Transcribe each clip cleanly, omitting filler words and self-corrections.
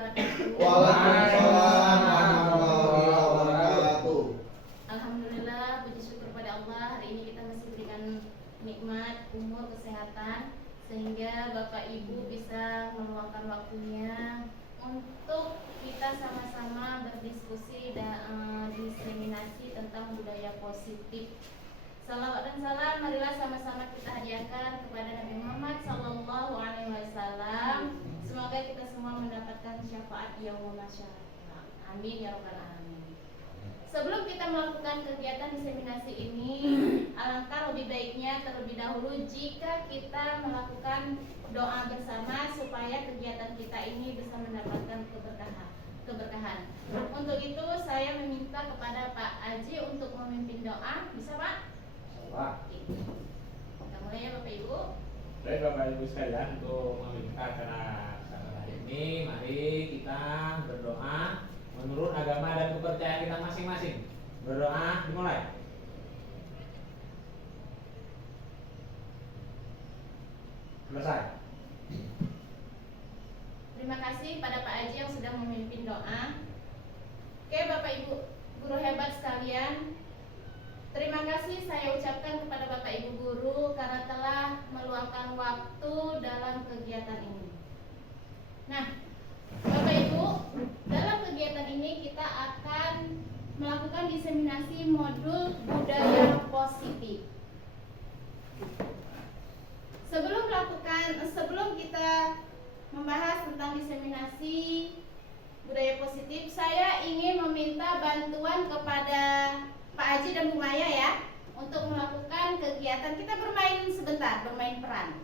Waalaikumsalam warahmatullahi wabarakatuh. Alhamdulillah, puji syukur pada Allah. Hari ini kita masih diberikan nikmat umur, kesehatan, sehingga Bapak Ibu bisa meluangkan waktunya untuk kita sama-sama berdiskusi dan diseminasi tentang budaya positif. Salawat dan salam marilah sama-sama kita hadiahkan kepada Nabi Muhammad Sallallahu Alaihi Wasallam. Semoga kita semua mendapatkan syafaat yaumul masyarakat. Amin ya rabbal alamin. Sebelum kita melakukan kegiatan diseminasi ini, alangkah lebih baiknya terlebih dahulu jika kita melakukan doa bersama supaya kegiatan kita ini bisa mendapatkan keberkahan. Untuk itu saya meminta kepada Pak Aji untuk memimpin doa. Bisa Pak? Pak. Kita mulai ya Bapak Ibu. Baik Bapak Ibu sekalian, untuk meminta karena hari ini mari kita berdoa menurut agama dan kepercayaan kita masing-masing. Berdoa dimulai. Selesai. Terima kasih pada Pak Aji yang sudah memimpin doa. Oke Bapak Ibu guru hebat sekalian, terima kasih saya ucapkan kepada Bapak Ibu guru karena telah meluangkan waktu dalam kegiatan ini. Nah, Bapak Ibu, dalam kegiatan ini kita akan melakukan diseminasi modul budaya positif. Sebelum kita membahas tentang diseminasi budaya positif, saya ingin meminta bantuan kepada Pak Aji dan Bu Maya ya untuk melakukan kegiatan. Kita bermain sebentar, bermain peran.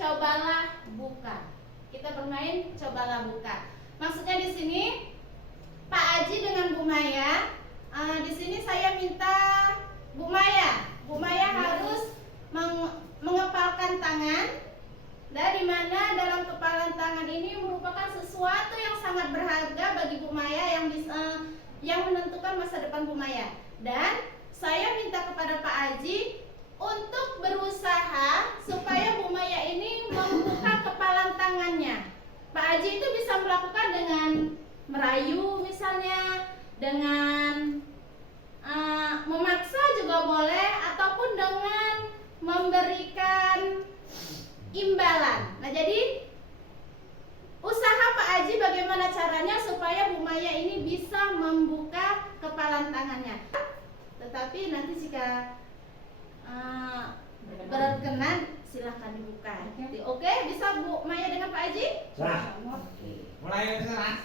Cobalah buka. Kita bermain cobalah buka. Maksudnya di sini Pak Aji dengan Bu Maya, di sini saya minta Bu Maya harus mengepalkan tangan, dari mana dalam kepalan tangan ini merupakan sesuatu yang sangat berharga bagi Bu Maya yang menentukan masa depan Bu Maya. Dan saya minta kepada Pak Aji untuk berusaha supaya Bu Maya ini membuka kepalan tangannya. Pak Aji itu bisa melakukan dengan merayu misalnya, dengan memaksa juga boleh, ataupun dengan memberikan imbalan. Nah, jadi usaha Pak Aji bagaimana caranya supaya Bu Maya ini bisa membuka kepalan tangannya. Tetapi nanti jika berkenan silahkan dibuka. Oke, bisa Bu Maya dengan Pak Aji? Nah, mulai sekarang.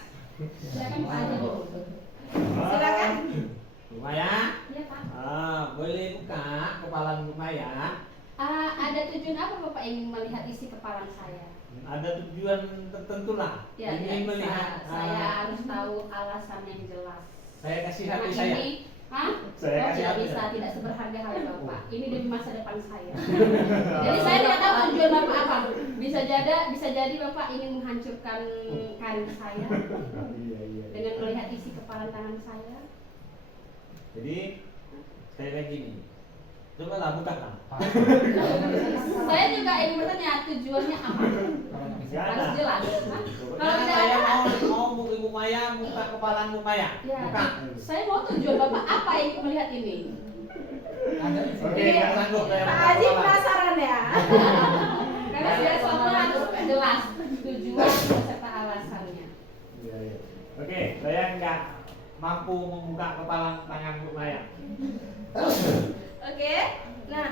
Silakan Pak Aji dulu. Silakan. Bu Maya. Iya Pak. Boleh buka kepalan Bu Maya. Ada tujuan apa Bapak ingin melihat isi kepalan saya? Ada tujuan tertentu lah. Ya, ingin melihat. saya harus tahu alasan yang jelas. Saya kasih Karena hati saya. ini, Saya kasih tidak hati bisa, saya. tidak seberharga hal Bapak. Ini demi masa depan saya. Jadi saya tidak tahu tujuan Bapak apa. Bisa jadi Bapak ingin menghancurkan karir saya Iya. dengan melihat isi kepalan tangan saya. Jadi saya lagi nih. Coba lah buka lah. Saya juga ingin bertanya tujuannya apa. Nggak Harus ada. jelas. Kalau saya mau Ibu Maya buka kepalan Bu Maya. Ya, Buka. saya mau tujuan Bapak apa yang melihat ini? Oke, nggak sanggup saya Pak buka Aji kepalan. penasaran ya? Karena sudah semua harus jelas tujuan beserta alasannya. Iya. Oke, saya nggak mampu membuka kepalan tangan Bu Maya. Oke, nah,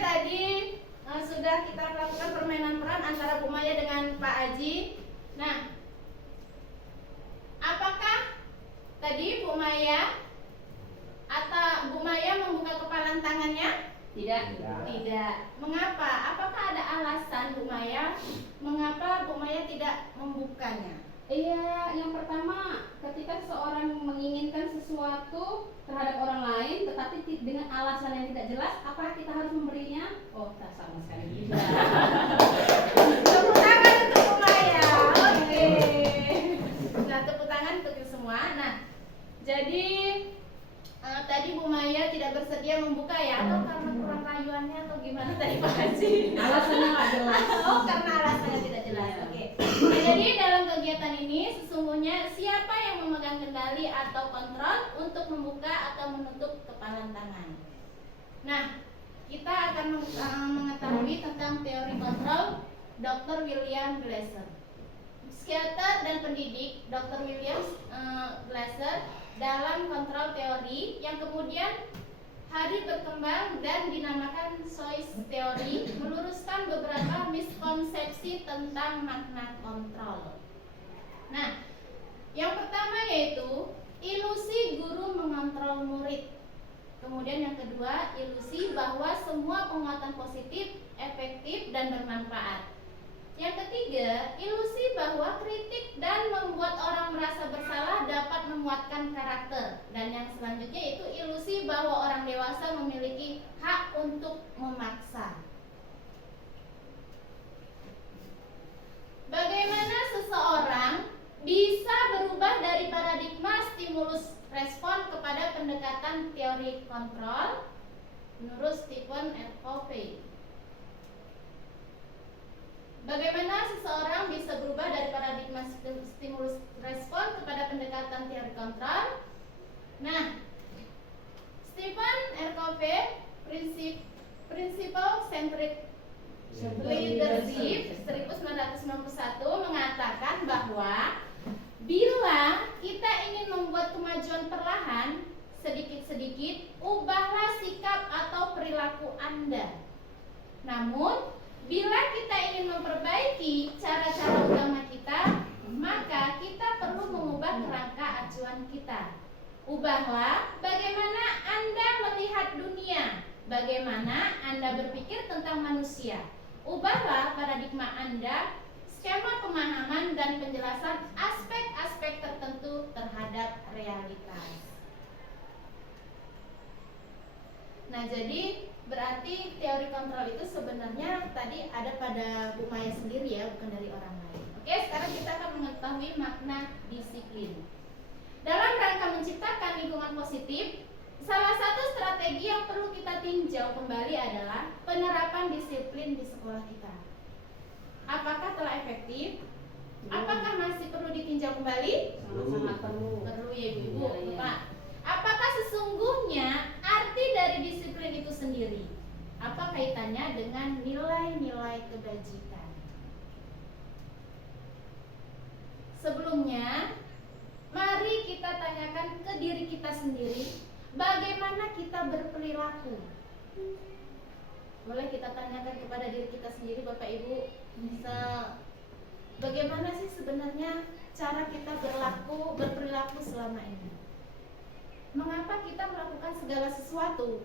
tadi sudah kita lakukan permainan peran antara Bu Maya dengan Pak Aji. Nah, apakah tadi Bu Maya atau Bu Maya membuka kepalan tangannya? Tidak. Tidak. Mengapa? Apakah ada alasan Bu Maya mengapa Bu Maya tidak membukanya? Iya, yang pertama, ketika seorang menginginkan sesuatu terhadap orang lain, tetapi dengan alasan yang tidak jelas, apakah kita harus memberinya? Oh, tak sama sekali tidak. Tepuk tangan untuk Bu Maya. Oke. Nah, tepuk tangan untuk semua. Nah, jadi tadi Bu Maya tidak bersedia membuka ya, atau karena kurang rayuannya atau gimana tadi Pak Haji? Alasannya nggak jelas. Oh, karena alasannya tidak jelas. Oke. Nah, kontrol untuk membuka atau menutup kepalan tangan. Nah, kita akan mengetahui tentang teori kontrol Dr. William Glasser. Psikiater dan pendidik Dr. William Glasser dalam kontrol teori yang kemudian hari berkembang dan dinamakan choice teori, meluruskan beberapa miskonsepsi tentang makna kontrol. Nah, yang pertama yaitu ilusi guru mengontrol murid. Kemudian yang kedua, ilusi bahwa semua penguatan positif, efektif, dan bermanfaat. Yang ketiga, ilusi bahwa kritik dan membuat orang merasa bersalah dapat menguatkan karakter. Dan yang selanjutnya itu ilusi bahwa orang dewasa memiliki hak untuk memaksa. Bagaimana seseorang bisa berubah dari paradigma stimulus respon kepada pendekatan teori kontrol menurut Stephen R. Covey? Bagaimana seseorang bisa berubah dari paradigma stimulus respon kepada pendekatan teori kontrol? Nah, Stephen R. Covey, Principle Centric Leadership 1991 mengatakan bahwa bila kita ingin membuat kemajuan perlahan, sedikit-sedikit, ubahlah sikap atau perilaku Anda. Namun, bila kita ingin memperbaiki cara-cara utama kita, maka kita perlu mengubah kerangka acuan kita. Ubahlah bagaimana Anda melihat dunia, bagaimana Anda berpikir tentang manusia. Ubahlah paradigma Anda, skema pemahaman dan penjelasan aspek-aspek tertentu terhadap realitas. Nah, jadi berarti teori kontrol itu sebenarnya tadi ada pada Bu Maya sendiri ya, bukan dari orang lain. Oke, sekarang kita akan mengetahui makna disiplin. Dalam rangka menciptakan lingkungan positif, salah satu strategi yang perlu kita tinjau kembali adalah penerapan disiplin di sekolah kita. Apakah telah efektif? Apakah masih perlu ditinjau kembali? Sangat-sangat perlu. Perlu ya Ibu, Iya. Pak. Apakah sesungguhnya arti dari disiplin itu sendiri? Apa kaitannya dengan nilai-nilai kebajikan? Sebelumnya, mari kita tanyakan ke diri kita sendiri, bagaimana kita berperilaku? Boleh kita tanyakan kepada diri kita sendiri, Bapak Ibu, bisa bagaimana sih sebenarnya cara kita berperilaku selama ini? Mengapa kita melakukan segala sesuatu?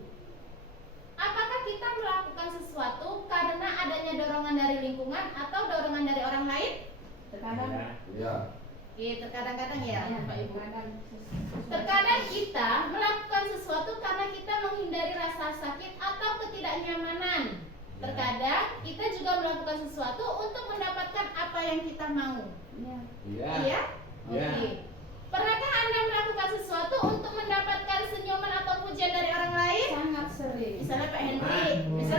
Apakah kita melakukan sesuatu karena adanya dorongan dari lingkungan atau dorongan dari orang lain? Terkadang Ya. Iya, terkadang-kadang ya, Bapak Ibu. Terkadang Terkadang kita melakukan sesuatu karena kita menghindari rasa sakit atau ketidaknyamanan. Terkadang kita juga melakukan sesuatu untuk mendapatkan apa yang kita mau. ya. Iya. Iya? Iya. Oke. Pernahkah Anda melakukan sesuatu untuk mendapatkan senyuman atau pujian dari orang lain? Sangat sering. Misalnya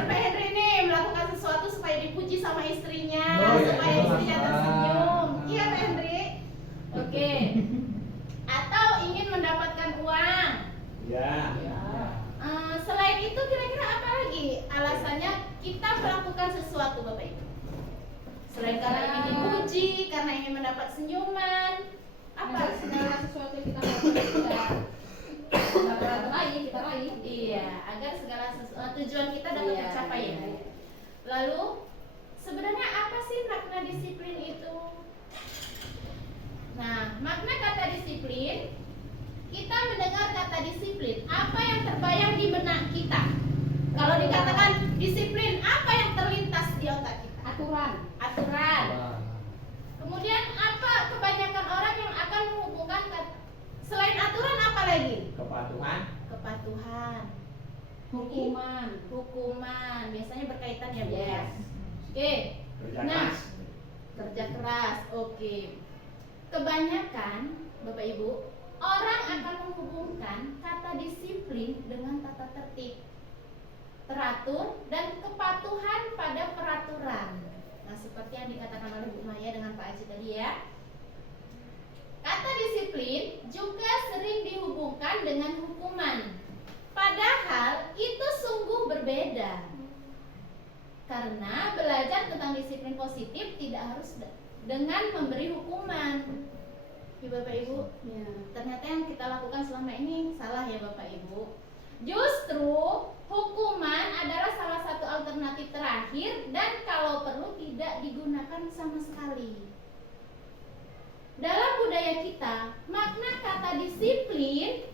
Pak Henry nih melakukan sesuatu supaya dipuji sama istrinya, Oh, iya. supaya istrinya tersenyum. Ah. Iya Pak Henry. Oke. Atau ingin mendapatkan uang. Iya. Selain itu kira-kira apa lagi alasannya kita melakukan sesuatu Bapak Ibu? Selain karena ingin dipuji, karena ingin mendapat senyuman, Agar apa? segala sesuatu yang kita lakukan kita raih. Iya, agar segala tujuan kita dapat Iya, tercapai ya. iya. Lalu sebenarnya apa sih makna disiplin itu? Nah, makna kata disiplin, kita mendengar kata disiplin, apa yang terbayang di benak kita? Kalau dikatakan disiplin, apa yang terlintas di otak kita? Aturan. Kemudian apa kebanyakan orang yang akan menghubungkan selain aturan apa lagi? Kepatuhan. Kepatuhan. Hukuman. Biasanya berkaitan ya, Bu. Yes. Oke. Kerja Nah, keras. kerja keras. Oke. Kebanyakan Bapak Ibu, orang akan menghubungkan kata disiplin dengan tata tertib, teratur, dan kepatuhan pada peraturan. Nah, seperti yang dikatakan oleh Bu Maya dengan Pak Aji tadi ya. Kata disiplin juga sering dihubungkan dengan hukuman. Padahal itu sungguh berbeda. Karena belajar tentang disiplin positif tidak harus dengan memberi hukuman. Ya Bapak Ibu, Ya. ternyata yang kita lakukan selama ini salah ya Bapak Ibu. Justru hukuman adalah salah satu alternatif terakhir dan kalau perlu tidak digunakan sama sekali. Dalam budaya kita, makna kata disiplin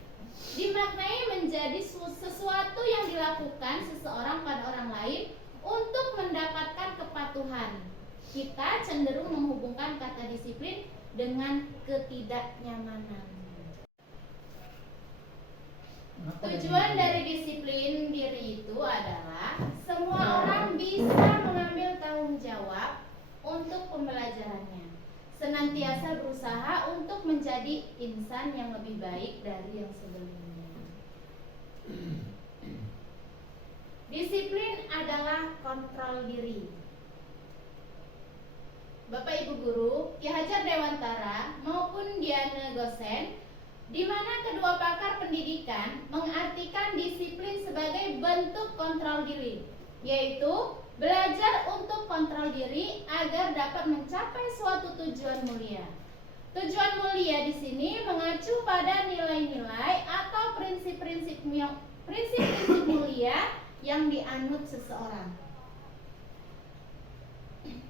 dimaknai menjadi sesuatu yang dilakukan seseorang pada orang lain untuk mendapatkan kepatuhan. Kita cenderung menghubungkan kata disiplin dengan ketidaknyamanan. Tujuan dari disiplin diri itu adalah semua orang bisa mengambil tanggung jawab untuk pembelajarannya, senantiasa berusaha untuk menjadi insan yang lebih baik dari yang sebelumnya. Disiplin adalah kontrol diri. Bapak Ibu Guru, Ki Hajar Dewantara maupun Diana Gosen, di mana kedua pakar pendidikan mengartikan disiplin sebagai bentuk kontrol diri, yaitu belajar untuk kontrol diri agar dapat mencapai suatu tujuan mulia. Tujuan mulia di sini mengacu pada nilai-nilai atau prinsip-prinsip mulia yang dianut seseorang.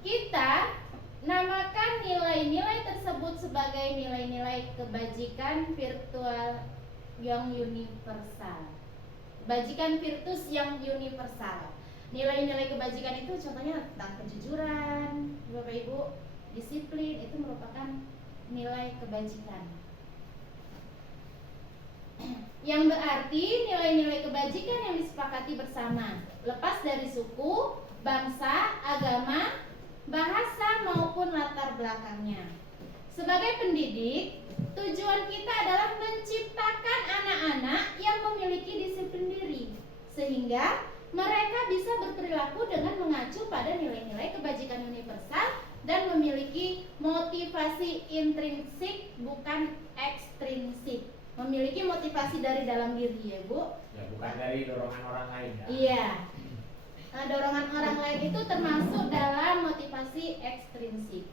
Kita namakan nilai-nilai tersebut sebagai nilai-nilai kebajikan virtual yang universal. Kebajikan virtus yang universal. Nilai-nilai kebajikan itu contohnya tentang kejujuran, Bapak Ibu, disiplin itu merupakan nilai kebajikan. Yang berarti nilai-nilai kebajikan yang disepakati bersama, lepas dari suku, bangsa, agama, bahasa maupun latar belakangnya. Sebagai pendidik, tujuan kita adalah menciptakan anak-anak yang memiliki disiplin diri, sehingga mereka bisa berperilaku dengan mengacu pada nilai-nilai kebajikan universal dan memiliki motivasi intrinsik bukan ekstrinsik. Memiliki motivasi dari dalam diri ya Bu. Ya, bukan dari dorongan orang lain ya. Iya. Nah, dorongan orang lain itu termasuk dalam motivasi ekstrinsik.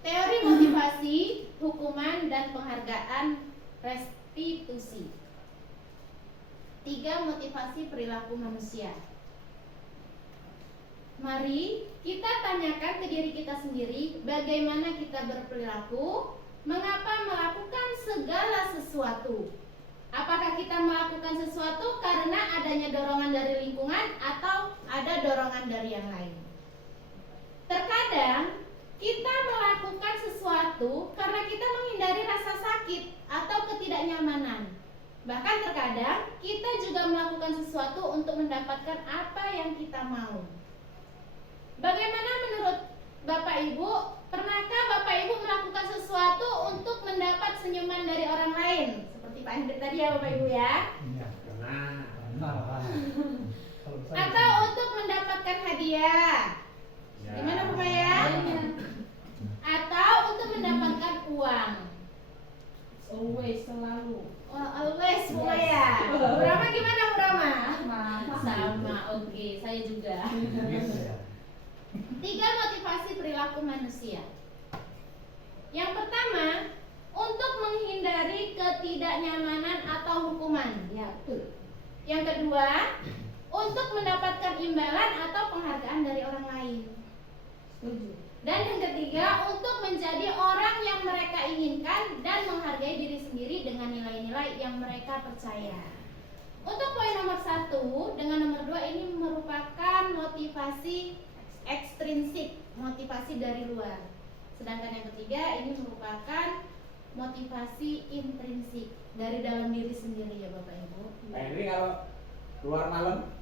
Teori motivasi, hukuman dan penghargaan restitusi. 3 motivasi perilaku manusia. Mari kita tanyakan ke diri kita sendiri bagaimana kita berperilaku, mengapa melakukan segala sesuatu. Apakah kita melakukan sesuatu karena adanya dorongan dari lingkungan atau ada dorongan dari yang lain? Terkadang kita melakukan sesuatu karena kita menghindari rasa sakit atau ketidaknyamanan. Bahkan terkadang kita juga melakukan sesuatu untuk mendapatkan apa yang kita mau. Bagaimana menurut Bapak Ibu? Pernahkah Bapak Ibu melakukan sesuatu untuk mendapat senyuman dari orang lain? Seperti Pak Hendrik tadi ya Bapak Ibu ya. Iya, pernah. Atau untuk mendapatkan hadiah. Ya. Gimana Bu Maya? Atau untuk mendapatkan uang. Always, selalu. Oh, always Bu Maya. Bu Rama gimana Bu Rama? Sama, oke, saya juga. 3 motivasi perilaku manusia. Yang pertama, untuk menghindari ketidaknyamanan atau hukuman. Ya, betul. Yang kedua, untuk mendapatkan imbalan atau penghargaan dari orang lain. Setuju. Dan yang ketiga, untuk menjadi orang yang mereka inginkan dan menghargai diri sendiri dengan nilai-nilai yang mereka percaya. Untuk poin nomor 1 dengan nomor 2 ini merupakan motivasi ekstrinsik, motivasi dari luar. Sedangkan yang ketiga ini merupakan motivasi intrinsik dari dalam diri sendiri ya Bapak Ibu. Pak Hendri kalau keluar malam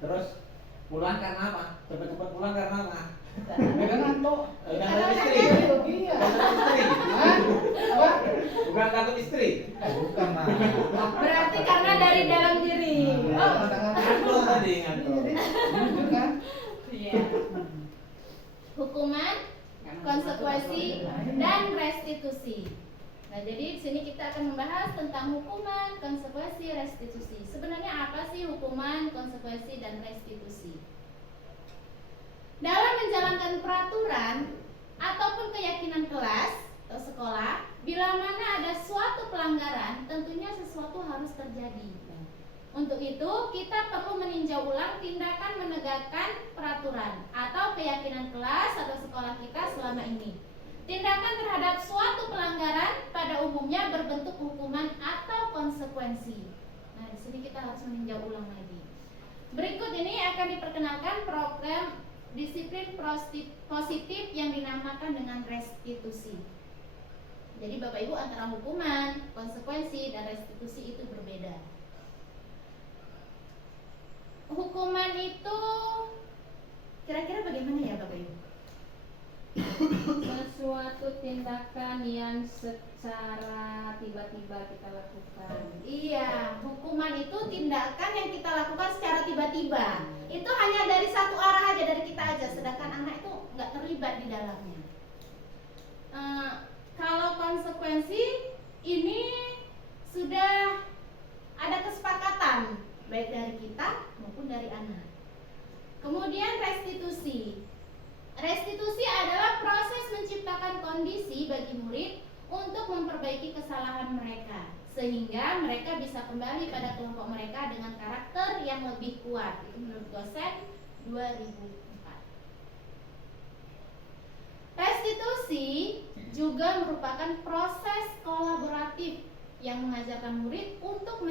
terus pulang karena apa? Cepet-cepet pulang karena apa? Udah ngantuk. Udah takut istri. Iya. Bukan takut istri. Bukan mah. Berarti karena dari dalam diri. Oh, Ngantuk tadi ngantuk. Jujur kan? iya. Hukuman konsekuensi, dan restitusi. Nah, jadi di sini kita akan membahas tentang hukuman, konsekuensi, restitusi. Sebenarnya apa sih hukuman, konsekuensi, dan restitusi? Dalam menjalankan peraturan ataupun keyakinan kelas atau sekolah, bila mana ada suatu pelanggaran, tentunya sesuatu harus terjadi. Untuk itu, kita perlu meninjau ulang tindakan menegakkan peraturan atau keyakinan kelas atau sekolah kita selama ini. Tindakan terhadap suatu pelanggaran pada umumnya berbentuk hukuman atau konsekuensi. Nah, di sini kita harus meninjau ulang lagi. Berikut ini akan diperkenalkan program disiplin positif yang dinamakan dengan restitusi. Jadi Bapak Ibu, antara hukuman, konsekuensi, dan restitusi itu berbeda. Hukuman itu kira-kira bagaimana ya Bapak Ibu? Sesuatu tindakan yang secara tiba-tiba kita lakukan. Iya, hukuman itu tindakan yang kita lakukan secara tiba-tiba. Itu hanya dari satu arah aja, dari kita aja. Sedangkan anak itu nggak terlibat di dalamnya. Kalau konsekuensi ini sudah ada kesepakatan baik dari kita maupun dari anak. Kemudian restitusi. Restitusi adalah proses menciptakan kondisi bagi murid untuk memperbaiki kesalahan mereka, sehingga mereka bisa kembali pada kelompok mereka dengan karakter yang lebih kuat. Itu menurut dosen 2004. Restitusi juga merupakan proses kolaboratif yang mengajarkan murid untuk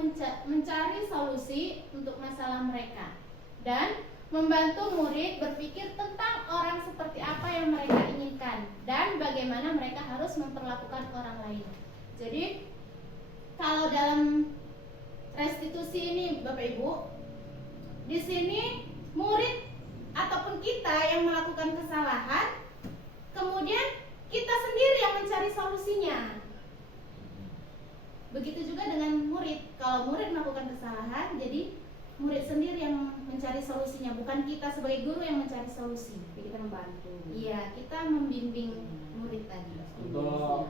mencari solusi untuk masalah mereka dan membantu murid berpikir tentang orang seperti apa yang mereka inginkan dan bagaimana mereka harus memperlakukan orang lain. Jadi kalau dalam restitusi ini Bapak Ibu, di sini murid ataupun kita yang melakukan kesalahan, kemudian kita sendiri yang mencari solusinya. Begitu juga dengan murid. Kalau murid melakukan kesalahan, jadi murid sendiri yang mencari solusinya, bukan kita sebagai guru yang mencari solusi. Jadi kita membantu. Iya, kita membimbing murid tadi. Untuk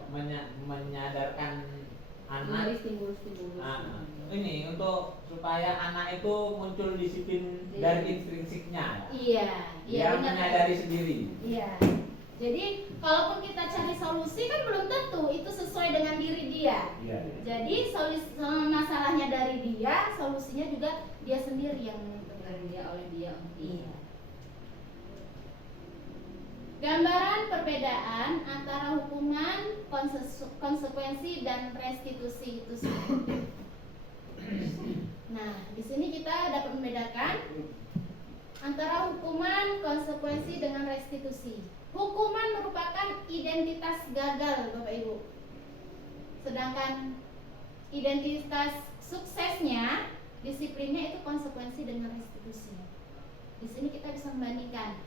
menyadarkan anak Stimulus. ini untuk supaya anak itu muncul disiplin dari intrinsiknya. Iya, Dia benar. menyadari sendiri. Iya. Jadi kalaupun kita cari solusi kan belum tentu itu sesuai dengan diri dia. Iya. Jadi masalahnya dari dia, solusinya juga dia sendiri yang menentukan. Oleh dia. Iya. Gambaran perbedaan antara hukuman, konsekuensi, dan restitusi itu sendiri. Nah, di sini kita dapat membedakan antara hukuman, konsekuensi, dengan restitusi. Hukuman merupakan identitas gagal, Bapak Ibu. Sedangkan identitas suksesnya, disiplinnya itu konsekuensi dengan restitusi. Di sini kita bisa membandingkan.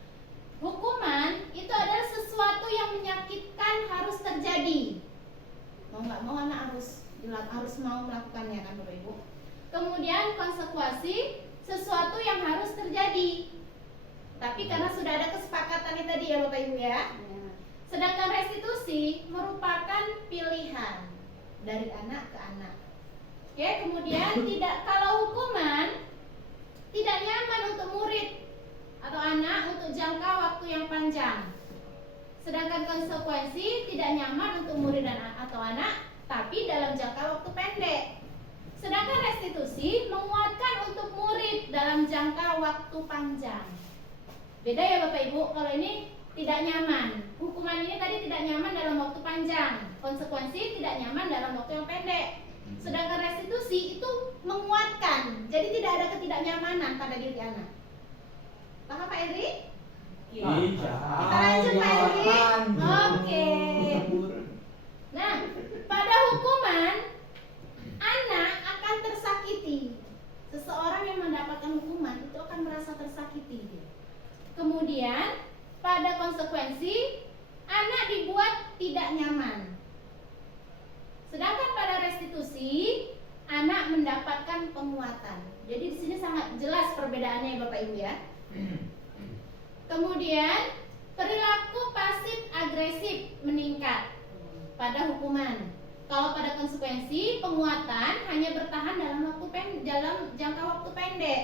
Hukuman itu adalah sesuatu yang menyakitkan harus terjadi. Mau nggak mau anak harus mau melakukannya kan Bapak Ibu. Kemudian konsekuensi sesuatu yang harus terjadi. Tapi karena sudah ada kesepakatan tadi ya Bapak Ibu ya. Sedangkan restitusi merupakan pilihan dari anak ke anak. Oke, kemudian kalau hukuman tidak nyaman untuk murid atau anak untuk jangka waktu yang panjang. Sedangkan konsekuensi tidak nyaman untuk murid dan atau anak, tapi dalam jangka waktu pendek. Sedangkan restitusi menguatkan untuk murid dalam jangka waktu panjang. Beda ya Bapak Ibu, kalau ini tidak nyaman. Hukuman ini tadi tidak nyaman dalam waktu panjang, konsekuensi tidak nyaman dalam waktu yang pendek. Sedangkan restitusi itu menguatkan, jadi tidak ada ketidaknyamanan pada diri anak. Paham Pak Edri? Iya. Kita lanjut Pak Edri. Oke. Nah, pada hukuman anak akan tersakiti. Seseorang yang mendapatkan hukuman itu akan merasa tersakiti dia. Kemudian pada konsekuensi anak dibuat tidak nyaman. Sedangkan pada restitusi anak mendapatkan penguatan. Jadi di sini sangat jelas perbedaannya ya Bapak Ibu ya. Kemudian Perilaku pasif agresif meningkat pada hukuman. Kalau pada konsekuensi, penguatan hanya bertahan dalam jangka waktu pendek.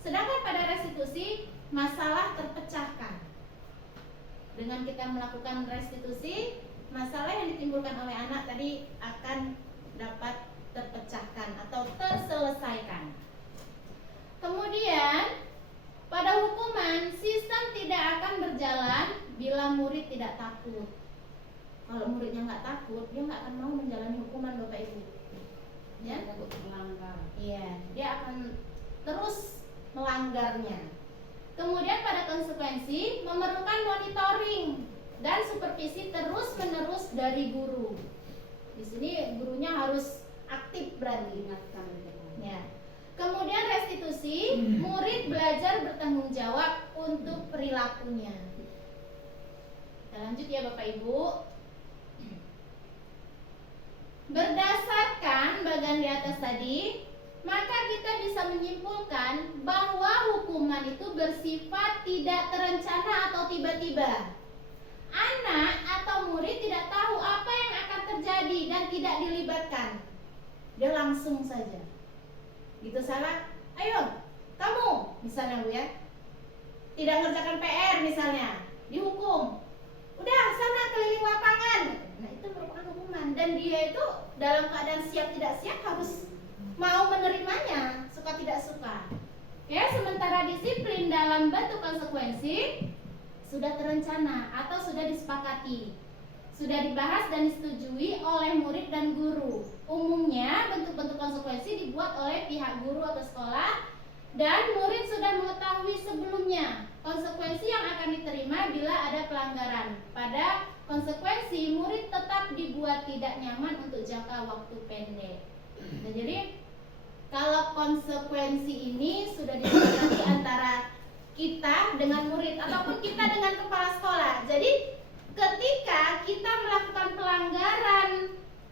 Sedangkan pada restitusi, masalah terpecahkan. Dengan kita melakukan restitusi, masalah yang ditimbulkan oleh anak tadi akan dapat terpecahkan atau terselesaikan. Kemudian, pada hukuman, sistem tidak akan berjalan bila murid tidak takut. Kalau muridnya nggak takut, dia nggak akan mau menjalani hukuman, Bapak Ibu. Ya, Takut melanggar. iya, dia akan terus melanggarnya. Kemudian pada konsekuensi memerlukan monitoring dan supervisi terus-menerus dari guru. Di sini gurunya harus aktif berarti. Ingatkan gitu. Ya. Kemudian restitusi, murid belajar bertanggung jawab untuk perilakunya. Kita lanjut ya Bapak Ibu. Berdasarkan bagian di atas tadi, maka kita bisa menyimpulkan bahwa hukuman itu bersifat tidak terencana atau tiba-tiba. Anak atau murid tidak tahu apa yang akan terjadi dan tidak dilibatkan. Dia langsung saja. Gitu salah, ayo kamu misalnya Bu ya, tidak mengerjakan PR misalnya, dihukum. Udah sana keliling lapangan. Nah itu merupakan hukuman dan dia itu dalam keadaan siap tidak siap harus mau menerimanya, suka tidak suka. Ya, sementara disiplin dalam bentuk konsekuensi sudah terencana atau sudah disepakati, sudah dibahas dan disetujui oleh murid dan guru. Umumnya bentuk-bentuk konsekuensi dibuat oleh pihak guru atau sekolah dan murid sudah mengetahui sebelumnya konsekuensi yang akan diterima bila ada pelanggaran. Pada konsekuensi, murid tetap dibuat tidak nyaman untuk jangka waktu pendek. Nah, jadi kalau konsekuensi ini sudah disepakati antara kita dengan murid ataupun kita dengan kepala sekolah. Jadi ketika kita melakukan pelanggaran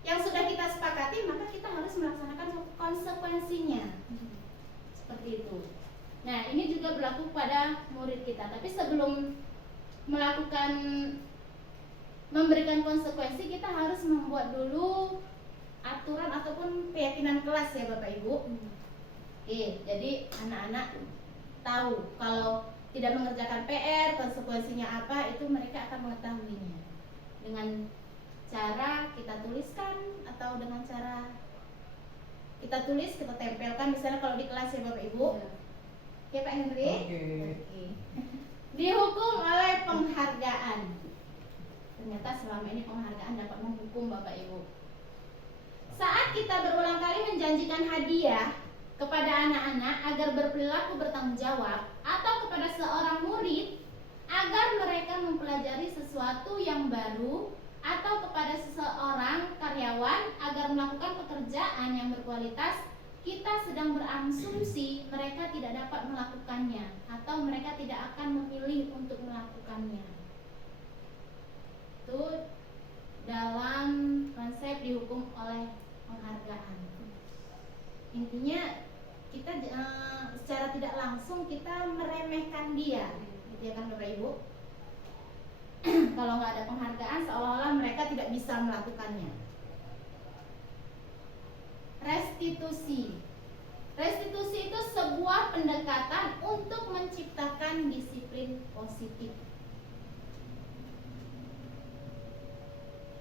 yang sudah kita sepakati, maka kita harus melaksanakan konsekuensinya. Seperti itu. Nah, ini juga berlaku pada murid kita. Tapi sebelum memberikan konsekuensi, kita harus membuat dulu aturan ataupun keyakinan kelas ya Bapak Ibu. Oke, jadi anak-anak tahu kalau tidak mengerjakan PR, konsekuensinya apa, itu mereka akan mengetahuinya. Dengan cara kita tuliskan atau dengan cara kita tulis, kita tempelkan misalnya kalau di kelas ya Bapak Ibu. Oke Pak Henry. Oke. Dihukum oleh penghargaan. Ternyata selama ini penghargaan dapat menghukum Bapak Ibu. Saat kita berulang kali menjanjikan hadiah kepada anak-anak agar berperilaku bertanggung jawab atau kepada seorang murid agar mereka mempelajari sesuatu yang baru atau kepada seseorang karyawan agar melakukan pekerjaan yang berkualitas, kita sedang berasumsi mereka tidak dapat melakukannya atau mereka tidak akan memilih untuk melakukannya. Itu dalam konsep dihukum oleh penghargaan. Intinya kita secara tidak langsung kita meremehkan dia, gitu ya kan Bapak Ibu. Kalau nggak ada penghargaan seolah-olah mereka tidak bisa melakukannya. Restitusi. Restitusi itu sebuah pendekatan untuk menciptakan disiplin positif.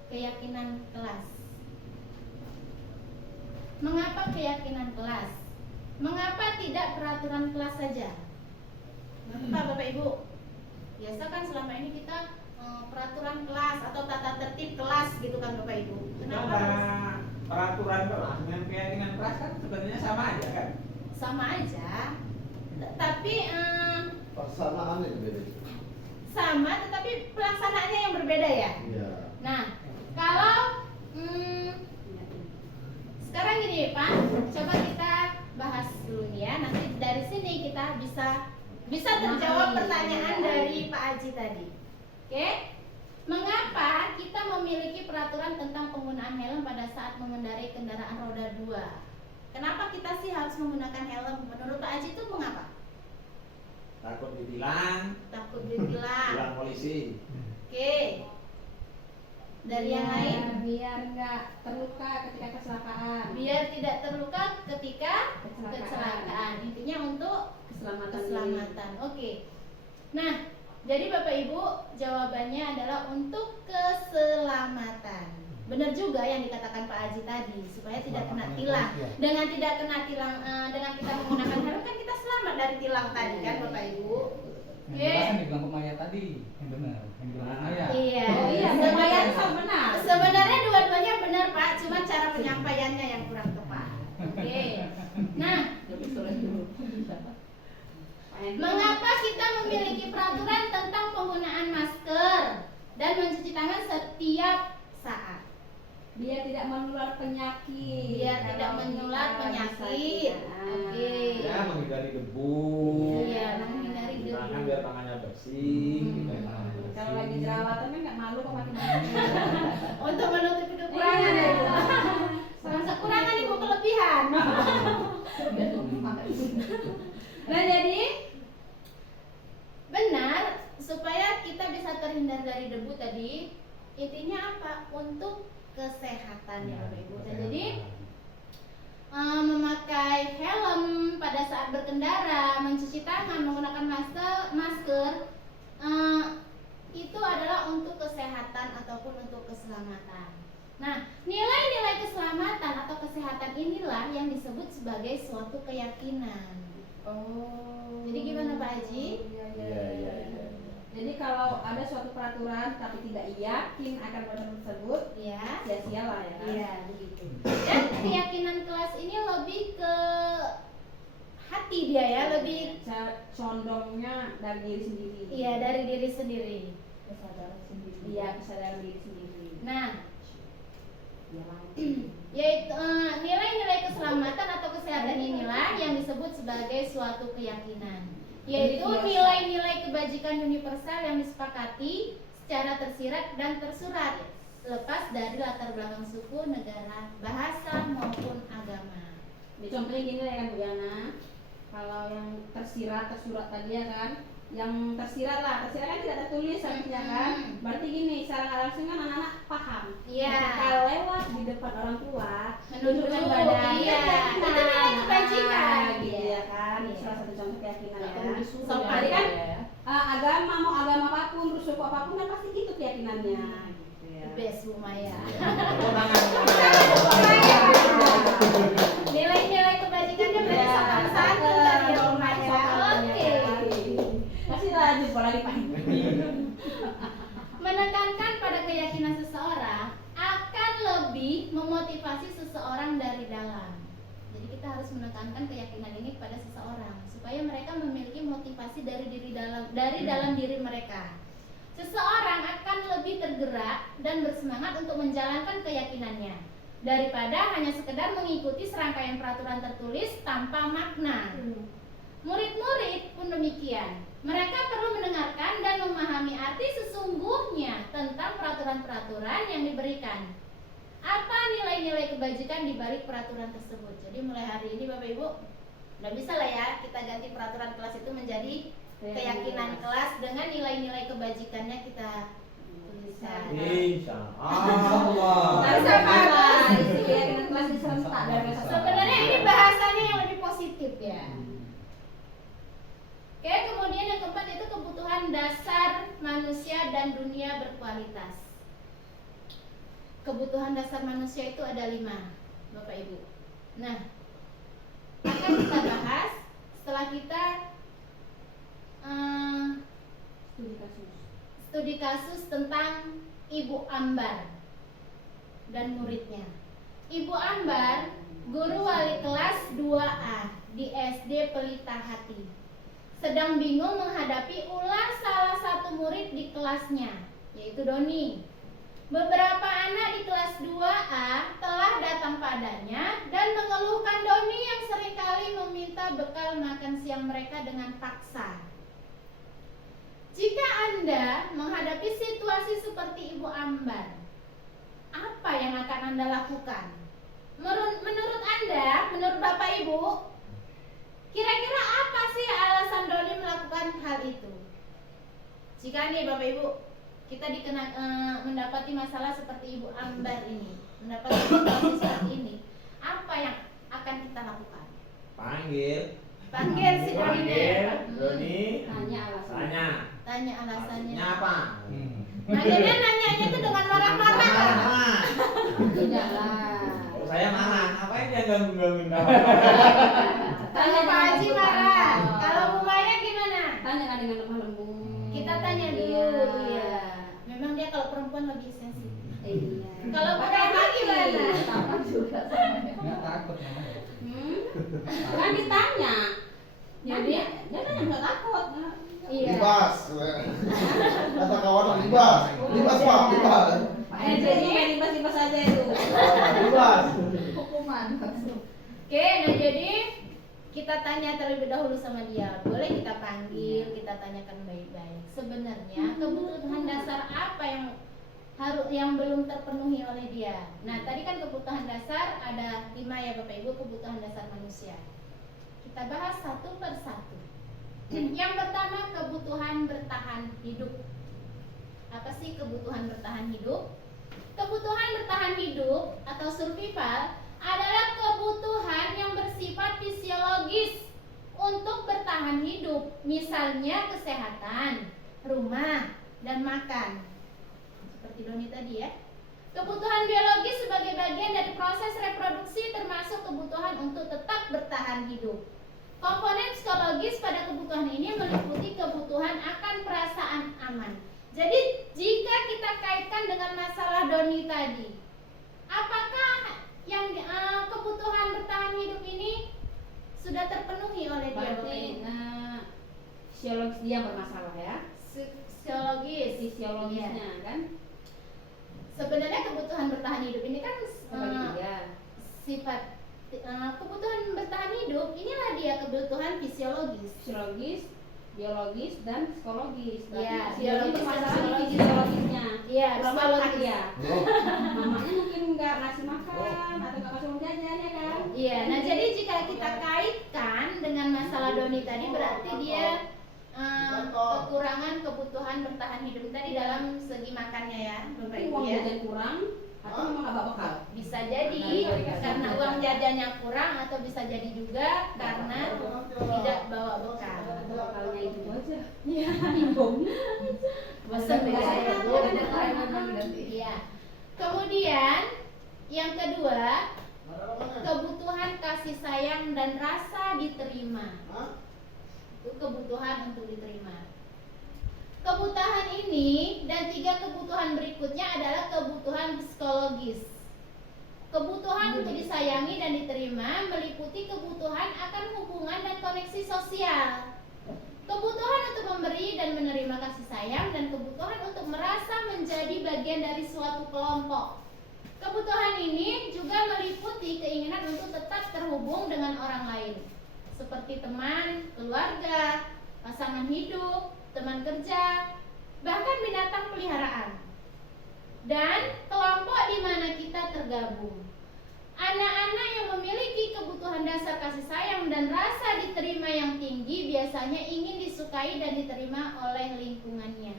Keyakinan kelas. Mengapa keyakinan kelas? Mengapa tidak peraturan kelas saja? Mengapa Bapak Ibu? Biasa kan selama ini kita peraturan kelas atau tata tertib kelas gitu kan Bapak Ibu. Kenapa harus peraturan kelas dengan keyakinan kelas kan sebenarnya sama aja kan? sama aja? Tapi Persamaan itu beda. sama tetapi pelaksanaannya yang berbeda ya. Iya. Nah, kalau sekarang gini Pak, coba kita bahas dulu nih ya. Nanti dari sini kita bisa terjawab pertanyaan dari Pak Aji tadi. Oke? Mengapa kita memiliki peraturan tentang penggunaan helm pada saat mengendarai kendaraan roda 2? Kenapa kita sih harus menggunakan helm? Menurut Pak Aji itu mengapa? Takut ditilang, takut ditilang. tilang polisi. Oke. Dari yang lain? Biar nggak terluka ketika kecelakaan. Biar tidak terluka ketika kecelakaan. Intinya untuk keselamatan. Oke. Nah, jadi Bapak Ibu, jawabannya adalah untuk keselamatan. Benar juga yang dikatakan Pak Haji tadi, supaya tidak kena tilang. Dengan tidak kena tilang, dengan kita menggunakan helm kan kita selamat dari tilang tadi kan Bapak Ibu. Yang jelas kan dibilang pemaya tadi, yang benar, yang bilang pemaya. Iya. Oh iya, Sebenarnya benar. sebenarnya dua-duanya benar Pak, cuma cara penyampaiannya yang kurang tepat. Oke. Nah, mengapa kita memiliki peraturan tentang penggunaan masker dan mencuci tangan setiap saat? Biar tidak menular penyakit. Biar tidak menular penyakit. Oke. Ya, menghindari debu. Iya, menghindari Cuci debu. tangan biar tangannya bersih. gitu ya. Kalau lagi jerawatan kan nggak malu kok pakai Untuk menutupi kekurangan ya Ibu. Sama kekurangan Ibu kelebihan. Nah, jadi benar supaya kita bisa terhindar dari debu tadi, intinya apa? Untuk kesehatan ya Bapak Ibu. Dan jadi memakai helm pada saat berkendara, mencuci tangan, menggunakan masker itu adalah untuk kesehatan ataupun untuk keselamatan. Nah, nilai-nilai keselamatan atau kesehatan inilah yang disebut sebagai suatu keyakinan. Oh. Jadi gimana Pak Haji? Iya. Jadi kalau ada suatu peraturan tapi tidak yakin akan peraturan tersebut, Ya. sia-sialah ya kan? Iya, begitu. Dan keyakinan kelas ini lebih ke hati dia ya, lebih Condongnya dari diri sendiri. iya dari diri sendiri. Kesadaran sendiri. Iya. Kesadaran diri sendiri. Nah, Ya, yaitu nilai-nilai keselamatan atau kesehatan inilah yang disebut sebagai suatu keyakinan, yaitu nilai-nilai kebajikan universal yang disepakati secara tersirat dan tersurat, lepas dari latar belakang suku, negara, bahasa maupun agama. Contohnya gini ya kan Bu Yana, kalau yang tersirat tersurat tadi ya kan, yang tersirat kan tidak tertulis artinya kan, berarti gini secara nggak langsung kan anak-anak paham. Iya. Kalau lewat di depan orang tua, Menunjukkan menunjukkan badan, iya, itu nilai kebajikan, gitu iya. ya kan, Iya. salah satu contoh keyakinan Nggak ya. perlu disuruh Soalnya ya, kan ya. agama mau agama apapun, terus suku apapun kan pasti itu keyakinannya. Gitu ya. Best Bu Maya. Tepuk tangan. Nilai-nilai kebajikannya berarti sopan santun tadi ya Bu Maya. Oke. Masih lanjut pola di Menekankan pada keyakinan seseorang akan lebih memotivasi seseorang dari dalam. Jadi kita harus menekankan keyakinan ini pada seseorang supaya mereka memiliki motivasi dari dalam diri mereka. Seseorang akan lebih tergerak dan bersemangat untuk menjalankan keyakinannya daripada hanya sekedar mengikuti serangkaian peraturan tertulis tanpa makna. Murid-murid pun demikian. Mereka perlu mendengarkan dan memahami arti sesungguhnya tentang peraturan-peraturan yang diberikan. Apa nilai-nilai kebajikan di balik peraturan tersebut? Jadi mulai hari ini Bapak Ibu, udah bisa lah ya kita ganti peraturan kelas itu menjadi keyakinan kelas dengan nilai-nilai kebajikannya kita tuliskan. Insya Allah. keyakinan kelas diserentak dari Sebenarnya ini bahasanya yang lebih positif ya. Oke, kemudian yang keempat itu kebutuhan dasar manusia dan dunia berkualitas. Kebutuhan dasar manusia itu ada 5, Bapak Ibu. Nah, akan kita bahas setelah kita studi kasus tentang Ibu Ambar dan muridnya. Ibu Ambar, guru wali kelas 2A di SD Pelita Hati, sedang bingung menghadapi ulah salah satu murid di kelasnya, yaitu Doni. Beberapa anak di kelas 2A telah datang padanya dan mengeluhkan Doni yang seringkali meminta bekal makan siang mereka dengan paksa. Jika Anda menghadapi situasi seperti Ibu Ambar, apa yang akan Anda lakukan? Menurut Anda, menurut Bapak Ibu, kira-kira apa sih alasan Doni melakukan hal itu? Jika nih Bapak Ibu kita mendapati masalah seperti Ibu Ambar ini, mendapati situasi seperti ini, apa yang akan kita lakukan? Panggil Si Doni. Doni, Tanya alasannya. Tanya alasannya. alasannya apa? Nah, jadi nanyanya itu dengan marah-marah kan? Marah. Tidak lah. Kalau saya marah, ngapain dia ganggu-gangguin kawan? Kalau Pak Haji marah, kalau Bu Maya gimana? Tanya dengan lemah lembut. Kita tanya dulu, iya. Memang dia kalau perempuan lebih sensitif. Iya. Kalau Bu Rema gimana? Sama juga sama ya. Nggak takut namanya. Kan ditanya. Jadi dia kan nggak takut. Iya. Libas. Kata kawan libas. Libas Pak, libas. Jadi main libas-libas aja itu. Libas. Hukuman langsung. Oke, nah jadi kita tanya terlebih dahulu sama dia. Boleh kita panggil, kita tanyakan baik-baik. Sebenarnya kebutuhan dasar apa yang belum terpenuhi oleh dia? Nah, tadi kan kebutuhan dasar ada 5 ya Bapak Ibu, kebutuhan dasar manusia. Kita bahas satu persatu. Yang pertama, kebutuhan bertahan hidup. Apa sih kebutuhan bertahan hidup? Kebutuhan bertahan hidup atau survival adalah kebutuhan yang bersifat fisiologis untuk bertahan hidup. Misalnya kesehatan, rumah, dan makan. Seperti Doni tadi ya. Kebutuhan biologis sebagai bagian dari proses reproduksi termasuk kebutuhan untuk tetap bertahan hidup. Komponen psikologis pada kebutuhan ini meliputi kebutuhan akan perasaan aman. Jadi jika kita kaitkan dengan masalah Doni tadi, apakah yang kebutuhan bertahan hidup ini sudah terpenuhi oleh dia? Berarti fisiologis dia bermasalah ya. Fisiologisnya Iya. kan. Sebenarnya kebutuhan bertahan hidup ini kan Bagi dia. sifat kebutuhan bertahan hidup inilah dia kebutuhan fisiologis. Fisiologis, biologis, dan psikologis. Iya, Berarti biologis dan masalah di psikologis. fisiologisnya. Iya, Kurang makan psikologis. dia. Mamanya mungkin nggak ngasih makan atau nggak kasih uang jajan ya kan? Iya, nah jadi jika kita kaitkan dengan masalah Doni tadi berarti dia kekurangan kebutuhan bertahan hidup tadi dalam segi makannya ya, Bapak Ibu Uang ya. jajan kurang atau memang nggak bawa bekal? Bisa jadi karena uang jajannya kurang atau bisa jadi juga karena tidak bawa bekal. Bekalnya itu aja. Iya. Bosan Bener, saya Bu. bener. Iya. Kemudian yang kedua, kebutuhan kasih sayang dan rasa diterima. Itu kebutuhan untuk diterima. Kebutuhan ini dan 3 kebutuhan berikutnya adalah kebutuhan psikologis. Kebutuhan untuk disayangi dan diterima meliputi kebutuhan akan hubungan dan koneksi sosial. Kebutuhan untuk memberi dan menerima kasih sayang dan kebutuhan untuk merasa menjadi bagian dari suatu kelompok. Kebutuhan ini juga meliputi keinginan untuk tetap terhubung dengan orang lain, seperti teman, keluarga, pasangan hidup, teman kerja, bahkan binatang peliharaan. Dan kelompok di mana kita tergabung. Anak-anak yang memiliki kebutuhan dasar kasih sayang dan rasa diterima yang tinggi biasanya ingin disukai dan diterima oleh lingkungannya.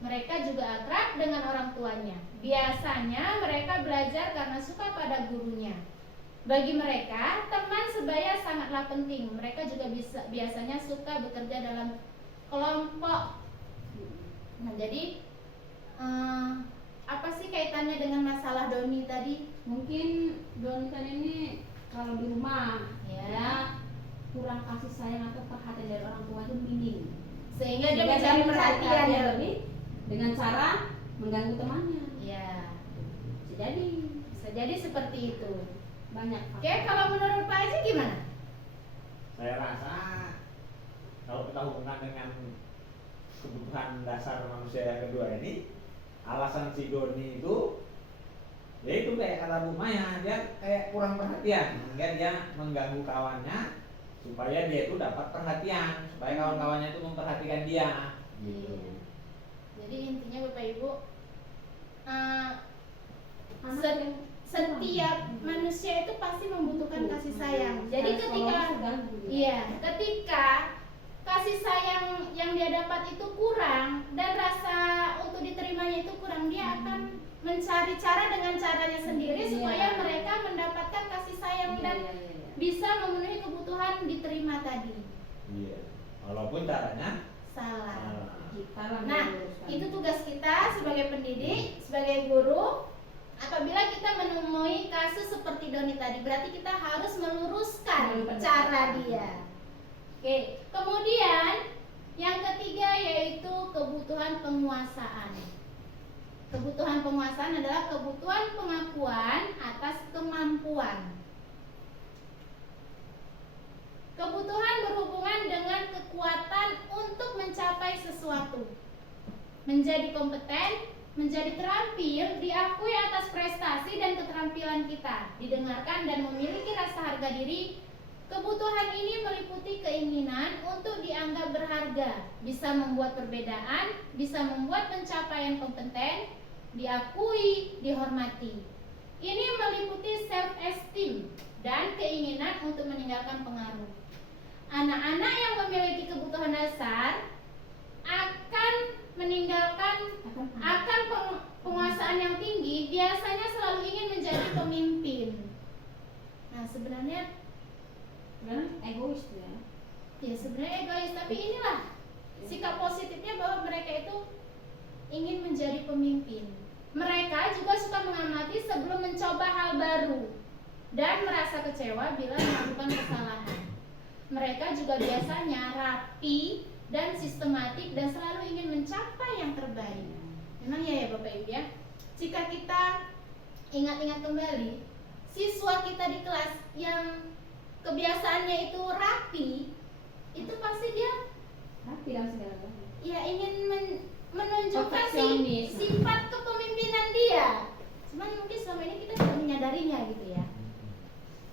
Mereka juga akrab dengan orang tuanya. Biasanya mereka belajar karena suka pada gurunya. Bagi mereka, teman sebaya sangatlah penting. Mereka juga biasanya suka bekerja dalam kelompok. Nah, jadi apa sih kaitannya dengan masalah Doni tadi? Mungkin Doni tadi ini kalau di rumah Ya, kurang kasih sayang atau perhatian dari orang tua itu minim. sehingga dia mencari perhatian dia ya. lebih dengan cara mengganggu temannya. Ya, Bisa bisa jadi seperti itu. banyak. Oke, kalau menurut Pak Haji gimana? Saya rasa kalau kita hubungkan dengan kebutuhan dasar manusia yang kedua ini, alasan si Doni itu ya itu kayak kata Bu Maya, dia kayak kurang perhatian sehingga dia mengganggu kawannya supaya dia itu dapat perhatian, supaya kawan-kawannya itu memperhatikan dia gitu. Iya. Jadi intinya Bapak Ibu, Anak yang setiap manusia itu pasti membutuhkan kasih sayang. Jadi ketika kasih sayang yang dia dapat itu kurang dan rasa untuk diterimanya itu kurang, dia akan mencari cara dengan caranya sendiri supaya mereka mendapatkan kasih sayang dan bisa memenuhi kebutuhan diterima tadi. Iya. Walaupun caranya Salah. salah. Nah, itu tugas kita sebagai pendidik, sebagai guru. Apabila kita menemui kasus seperti Doni tadi, berarti kita harus meluruskan cara dia. Oke, kemudian yang ketiga yaitu kebutuhan penguasaan. Kebutuhan penguasaan adalah kebutuhan pengakuan atas kemampuan. Kebutuhan berhubungan dengan kekuatan untuk mencapai sesuatu. Menjadi kompeten, menjadi terampil, diakui atas prestasi dan keterampilan kita, didengarkan dan memiliki rasa harga diri. Kebutuhan ini meliputi keinginan untuk dianggap berharga, bisa membuat perbedaan, bisa membuat pencapaian kompeten, diakui, dihormati. Ini meliputi self-esteem dan keinginan untuk meninggalkan pengaruh. Anak-anak yang memiliki kebutuhan dasar akan meninggalkan penguasaan yang tinggi, biasanya selalu ingin menjadi pemimpin. Nah, sebenarnya egois ya. Ya sebenarnya egois, tapi inilah sikap positifnya bahwa mereka itu ingin menjadi pemimpin. Mereka juga suka mengamati sebelum mencoba hal baru dan merasa kecewa bila melakukan kesalahan. Mereka juga biasanya rapi dan sistematik dan selalu ingin mencapai yang terbaik. Memang ya Bapak Ibu ya. Jika kita ingat-ingat kembali, siswa kita di kelas yang kebiasaannya itu rapi, itu pasti dia Rapi dalam segala hal. ya ingin menunjukkan Perfeksionis. sifat kepemimpinan dia. Cuman mungkin selama ini kita tidak menyadarinya gitu ya.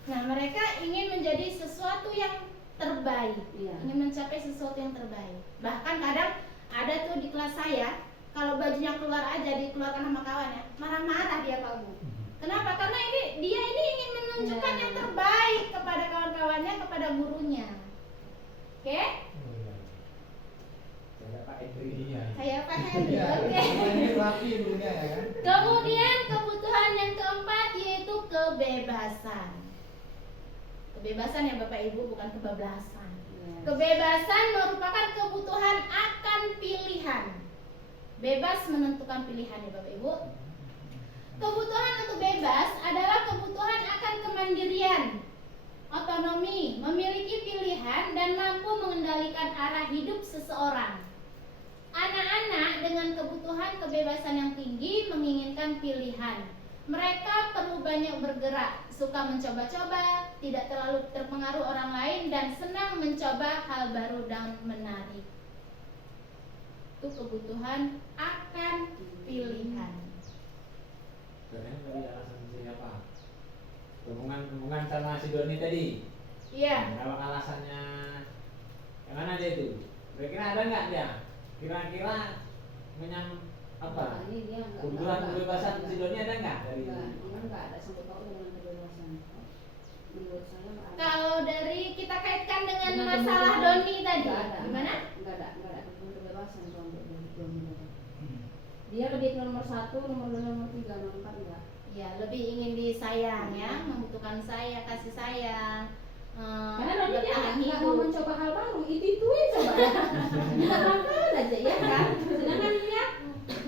Nah, mereka ingin menjadi sesuatu yang terbaik, ingin mencapai sesuatu yang terbaik. Bahkan kadang ada tuh di kelas saya, kalau bajunya keluar aja dikeluarkan sama kawannya, marah-marah dia Pak Bu. Kenapa? Karena dia ini ingin menunjukkan yang terbaik kepada kawan-kawannya, kepada gurunya. Oke? Saya Pak Edri. Iya. Kayak Pak Henry. Iya. Oke. Ini rapi dulunya ya kan. Kemudian kebutuhan yang keempat yaitu kebebasan. Kebebasan ya Bapak Ibu, bukan kebablasan. Kebebasan merupakan kebutuhan akan pilihan. Bebas menentukan pilihan ya Bapak Ibu. Kebutuhan untuk bebas adalah kebutuhan akan kemandirian, otonomi, memiliki pilihan dan mampu mengendalikan arah hidup seseorang. Anak-anak dengan kebutuhan kebebasan yang tinggi menginginkan pilihan. Mereka perlu banyak bergerak, suka mencoba-coba, tidak terlalu terpengaruh orang lain dan senang mencoba hal baru dan menarik. Itu kebutuhan akan pilihan. Sebenarnya tadi alasan siapa? Hubungan sama si Doni tadi. Iya. Nah, kalau alasannya yang mana dia itu? Kira-kira ada nggak dia? Kira-kira apa? Ini dia enggak. Kebutuhan kebebasan si Doni ada nggak dari? Enggak ada sangkut paut dengan kebebasan. Menurut saya enggak ada. Kalau dari kita kaitkan dengan Dengan masalah kebutuhan, Doni tadi, enggak ada. gimana? Enggak ada kebebasan kalau untuk Doni. Dia lebih nomor 1, nomor 2, nomor 3, nomor 4 enggak. Ya, lebih ingin disayang ya, membutuhkan saya, kasih sayang. Karena Doni dia bertahan enggak hidup. mau mencoba hal baru, itu coba. Kita makan aja ya kan. Sedangkan dia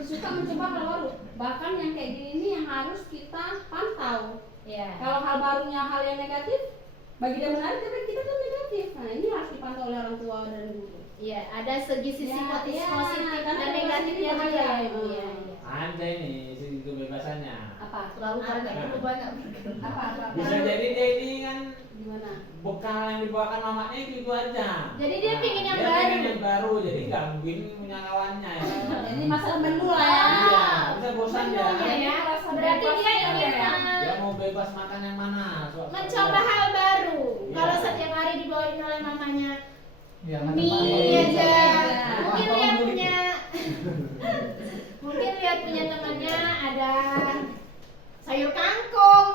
suka mencoba hal baru. Bahkan yang kayak gini ini yang harus kita pantau. Ya. Kalau hal barunya hal yang negatif, bagi dia menarik tapi kita kan negatif. Nah, ini harus dipantau oleh orang tua dan guru. Iya, ada sisi positif karena dan negatifnya ada juga. ya. Iya. Ada ini si kebebasannya. Apa? Terlalu banyak, Apa? itu banyak. Apa? Bisa jadi dia ini kan Gimana? bekal yang dibawakan mamanya itu aja. Jadi dia pingin yang dia baru. Pingin yang baru, jadi gangguin punya kawannya ya. Jadi masalah menu lah ya. Iya, bisa bosan ya. Iya ya. Berarti dia ingin Dia mau bebas makan yang mana? mencoba hal baru. Iya. Kalau setiap hari dibawain oleh mamanya Ya, mie aja, mungkin Apa dia mau punya mungkin lihat punya temannya ada sayur kangkung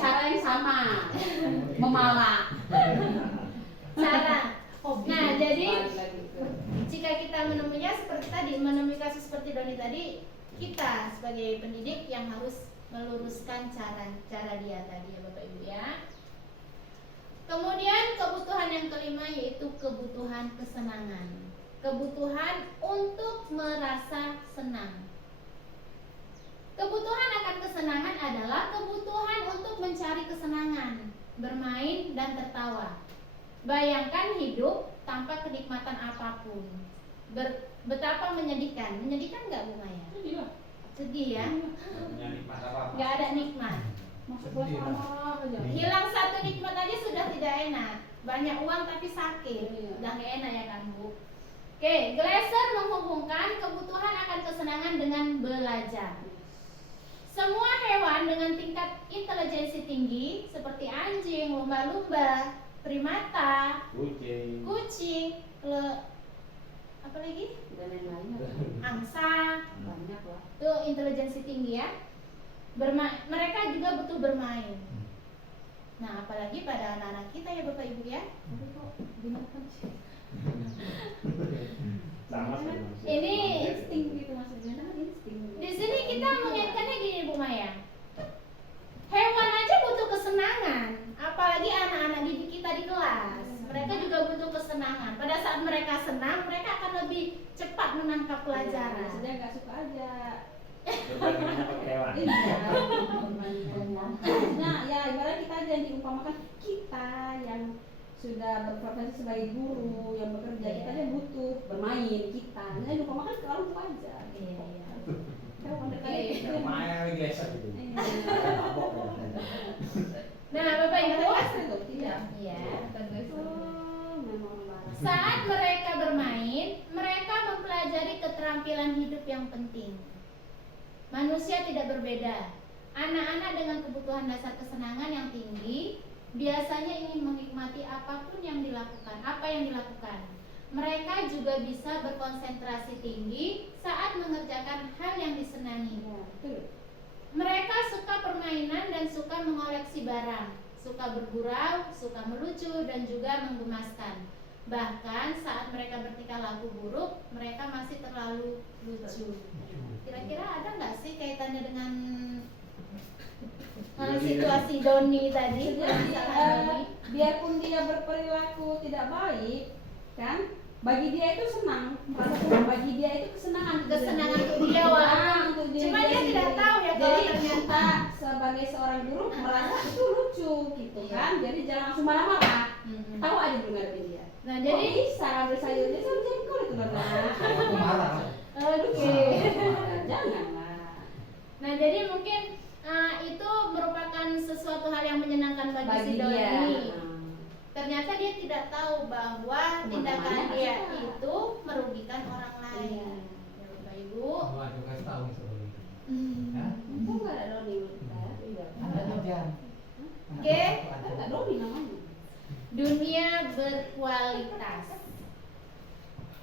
cara yang sama, memalak. Cara. Nah, jadi Lagi. jika kita menemuinya seperti tadi, menemui kasus seperti Doni tadi, kita sebagai pendidik yang harus meluruskan cara dia tadi ya Bapak Ibu ya. Kemudian kebutuhan yang kelima yaitu kebutuhan kesenangan. Kebutuhan untuk merasa senang. Kebutuhan akan kesenangan adalah kebutuhan untuk mencari kesenangan, bermain dan tertawa. Bayangkan hidup tanpa kenikmatan apapun. Betapa menyedihkan. Menyedihkan nggak Bu Maya? Sedih ya? punya nikmat apa-apa. Nggak ada nikmat. Masuk kelas sama aja. Hilang satu nikmat aja sudah tidak enak. Banyak uang tapi sakit. Iya. Udah nggak enak ya kan Bu? Oke, Glasser menghubungkan kebutuhan akan kesenangan dengan belajar. Semua hewan dengan tingkat intelijensi tinggi seperti anjing, lumba-lumba, primata, kucing, apa lagi? Dan lain-lain. Angsa, Banyak lah. itu intelijensi tinggi ya. Mereka juga butuh bermain. Nah, apalagi pada anak-anak kita ya Bapak Ibu ya. Tapi kok binatang sih? Sama seperti manusia. Ini Insting gitu maksudnya, kan insting. Di sini kita mengingatkannya gini Bu Maya. Hewan aja butuh kesenangan, apalagi anak-anak didik kita di kelas. Mereka juga butuh kesenangan. Pada saat mereka senang, mereka akan lebih cepat menangkap pelajaran. Maksudnya nggak suka aja. Berbandingannya pakai hewan. Iya. Nah, ya ibarat kita aja yang diumpamakan kita yang sudah berprofesi sebagai guru yang bekerja, kita aja butuh bermain kita. Nah, diumpamakan ke orang tua aja. Iya, iya. Hewan dekat Iya. itu. Yang main lagi geser gitu. Iya. Mabok ya. Nah, Bapak Ibu, itu tidak. ya. Oh, memang marah. Saat mereka bermain, mereka mempelajari keterampilan hidup yang penting. Manusia tidak berbeda. Anak-anak dengan kebutuhan dasar kesenangan yang tinggi biasanya ingin menikmati apapun yang dilakukan. Apa yang dilakukan? Mereka juga bisa berkonsentrasi tinggi saat mengerjakan hal yang disenangi. Ya, betul. Mereka suka permainan dan suka mengoleksi barang, suka bergurau, suka melucu dan juga menggemaskan. Bahkan saat mereka bertingkah laku buruk, mereka masih terlalu lucu. Kira-kira ada nggak sih kaitannya dengan situasi Doni tadi? Jadi, Doni? biarpun dia berperilaku tidak baik, kan? Bagi dia itu senang, merasa senang. Bagi dia itu kesenangan. Kesenangan untuk dia, walaupun untuk diri cuma dia dia tidak sendiri. tahu ya kalau Jadi ternyata sebagai seorang guru merasa itu lucu gitu kan. Jadi jangan langsung marah-marah. Tahu aja dulu ngadepin dia. Nah, Kok jadi bisa ambil sayurnya sama jengkol itu kan? Aku marah. oke. Janganlah. Nah, jadi mungkin itu merupakan sesuatu hal yang menyenangkan bagi si Bagi Doni. dia. Ternyata dia tidak tahu bahwa tindakan Teman-temannya dia suka. itu merugikan orang lain. Iya. Ya Bapak Ibu. Wah, aku kasih tahu nih soal itu. Hmm. Ya? Untung nggak ada Doni menurut saya. Tidak. Ada aja. Oke. Kan nggak Doni namanya. Dunia berkualitas.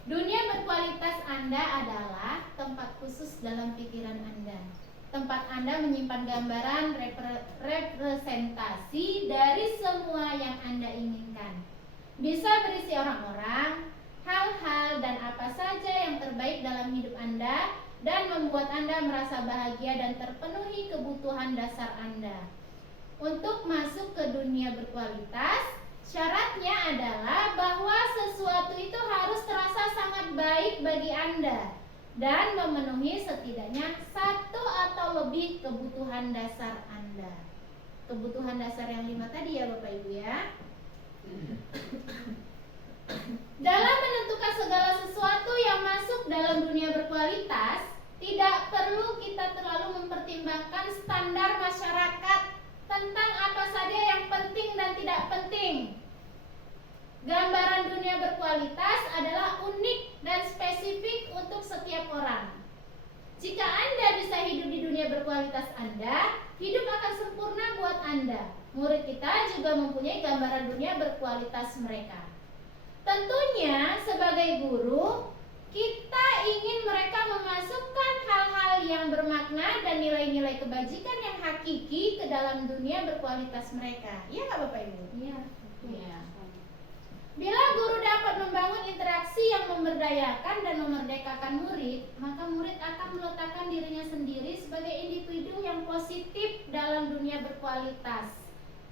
Dunia berkualitas Anda adalah tempat khusus dalam pikiran Anda. Tempat Anda menyimpan gambaran representasi dari semua yang Anda inginkan. Bisa berisi orang-orang, hal-hal, dan apa saja yang terbaik dalam hidup Anda dan membuat Anda merasa bahagia dan terpenuhi kebutuhan dasar Anda. Untuk masuk ke dunia berkualitas, syaratnya adalah bahwa sesuatu itu harus terasa sangat baik bagi Anda dan memenuhi setidaknya satu atau lebih kebutuhan dasar Anda. Kebutuhan dasar yang 5 tadi ya Bapak Ibu ya. Dalam menentukan segala sesuatu yang masuk dalam dunia berkualitas, tidak perlu kita terlalu mempertimbangkan standar masyarakat tentang apa saja yang penting dan tidak penting. Gambaran dunia berkualitas adalah unik dan spesifik untuk setiap orang. Jika Anda bisa hidup di dunia berkualitas Anda, hidup akan sempurna buat Anda. Murid kita juga mempunyai gambaran dunia berkualitas mereka. Tentunya sebagai guru, kita ingin mereka memasukkan hal-hal yang bermakna dan nilai-nilai kebajikan yang hakiki hakiki ke dalam dunia berkualitas mereka. Iya nggak Bapak Ibu? Iya. Iya. Bila guru dapat membangun interaksi yang memberdayakan dan memerdekakan murid, maka murid akan meletakkan dirinya sendiri sebagai individu yang positif dalam dunia berkualitas,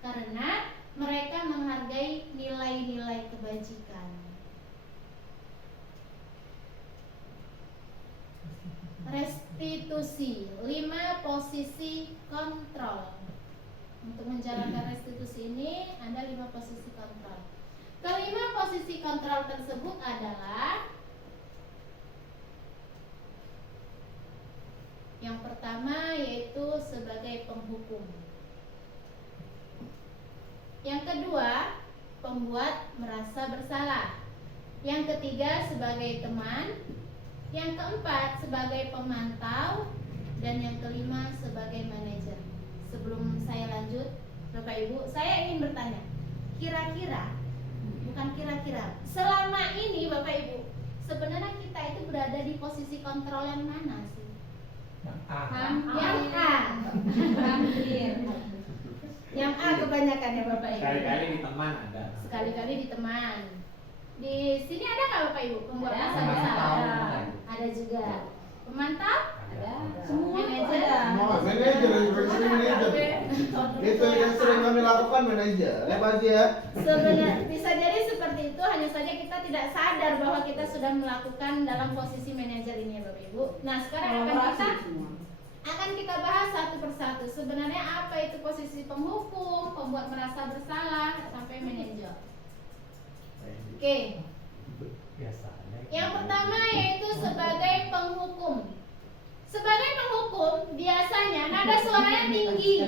karena mereka menghargai nilai-nilai kebajikan. Restitusi, 5 posisi kontrol. Untuk menjalankan restitusi ini ada 5 posisi kontrol. Kelima posisi kontrol tersebut adalah: yang pertama yaitu sebagai penghukum, yang kedua pembuat merasa bersalah, yang ketiga sebagai teman, yang keempat sebagai pemantau, dan yang kelima sebagai manajer. Sebelum saya lanjut, Bapak Ibu, saya ingin bertanya, selama ini Bapak Ibu, sebenarnya kita itu berada di posisi kontrol yang mana sih? Yang A. Yang A. Hampir. Yang A kebanyakan ya Bapak Ibu. Sekali-kali di teman ada. Sekali-kali di teman. Di sini ada nggak Bapak Ibu pembuat Ada. rasa Pemantau. bersalah? Ada juga. Pemantau? Ada. Semua Manajer. ada. Manajer, itu yang sering kami lakukan manajer. Apa aja ya? Sebenarnya bisa jadi seperti itu, hanya saja kita tidak sadar bahwa kita sudah melakukan dalam posisi manajer ini ya Bapak Ibu. Nah sekarang akan kita bahas satu persatu. Sebenarnya apa itu posisi penghukum, pembuat merasa bersalah, sampai manajer. Oke. Biasanya. Yang pertama yaitu sebagai penghukum. Sebagai penghukum biasanya nada suaranya tinggi,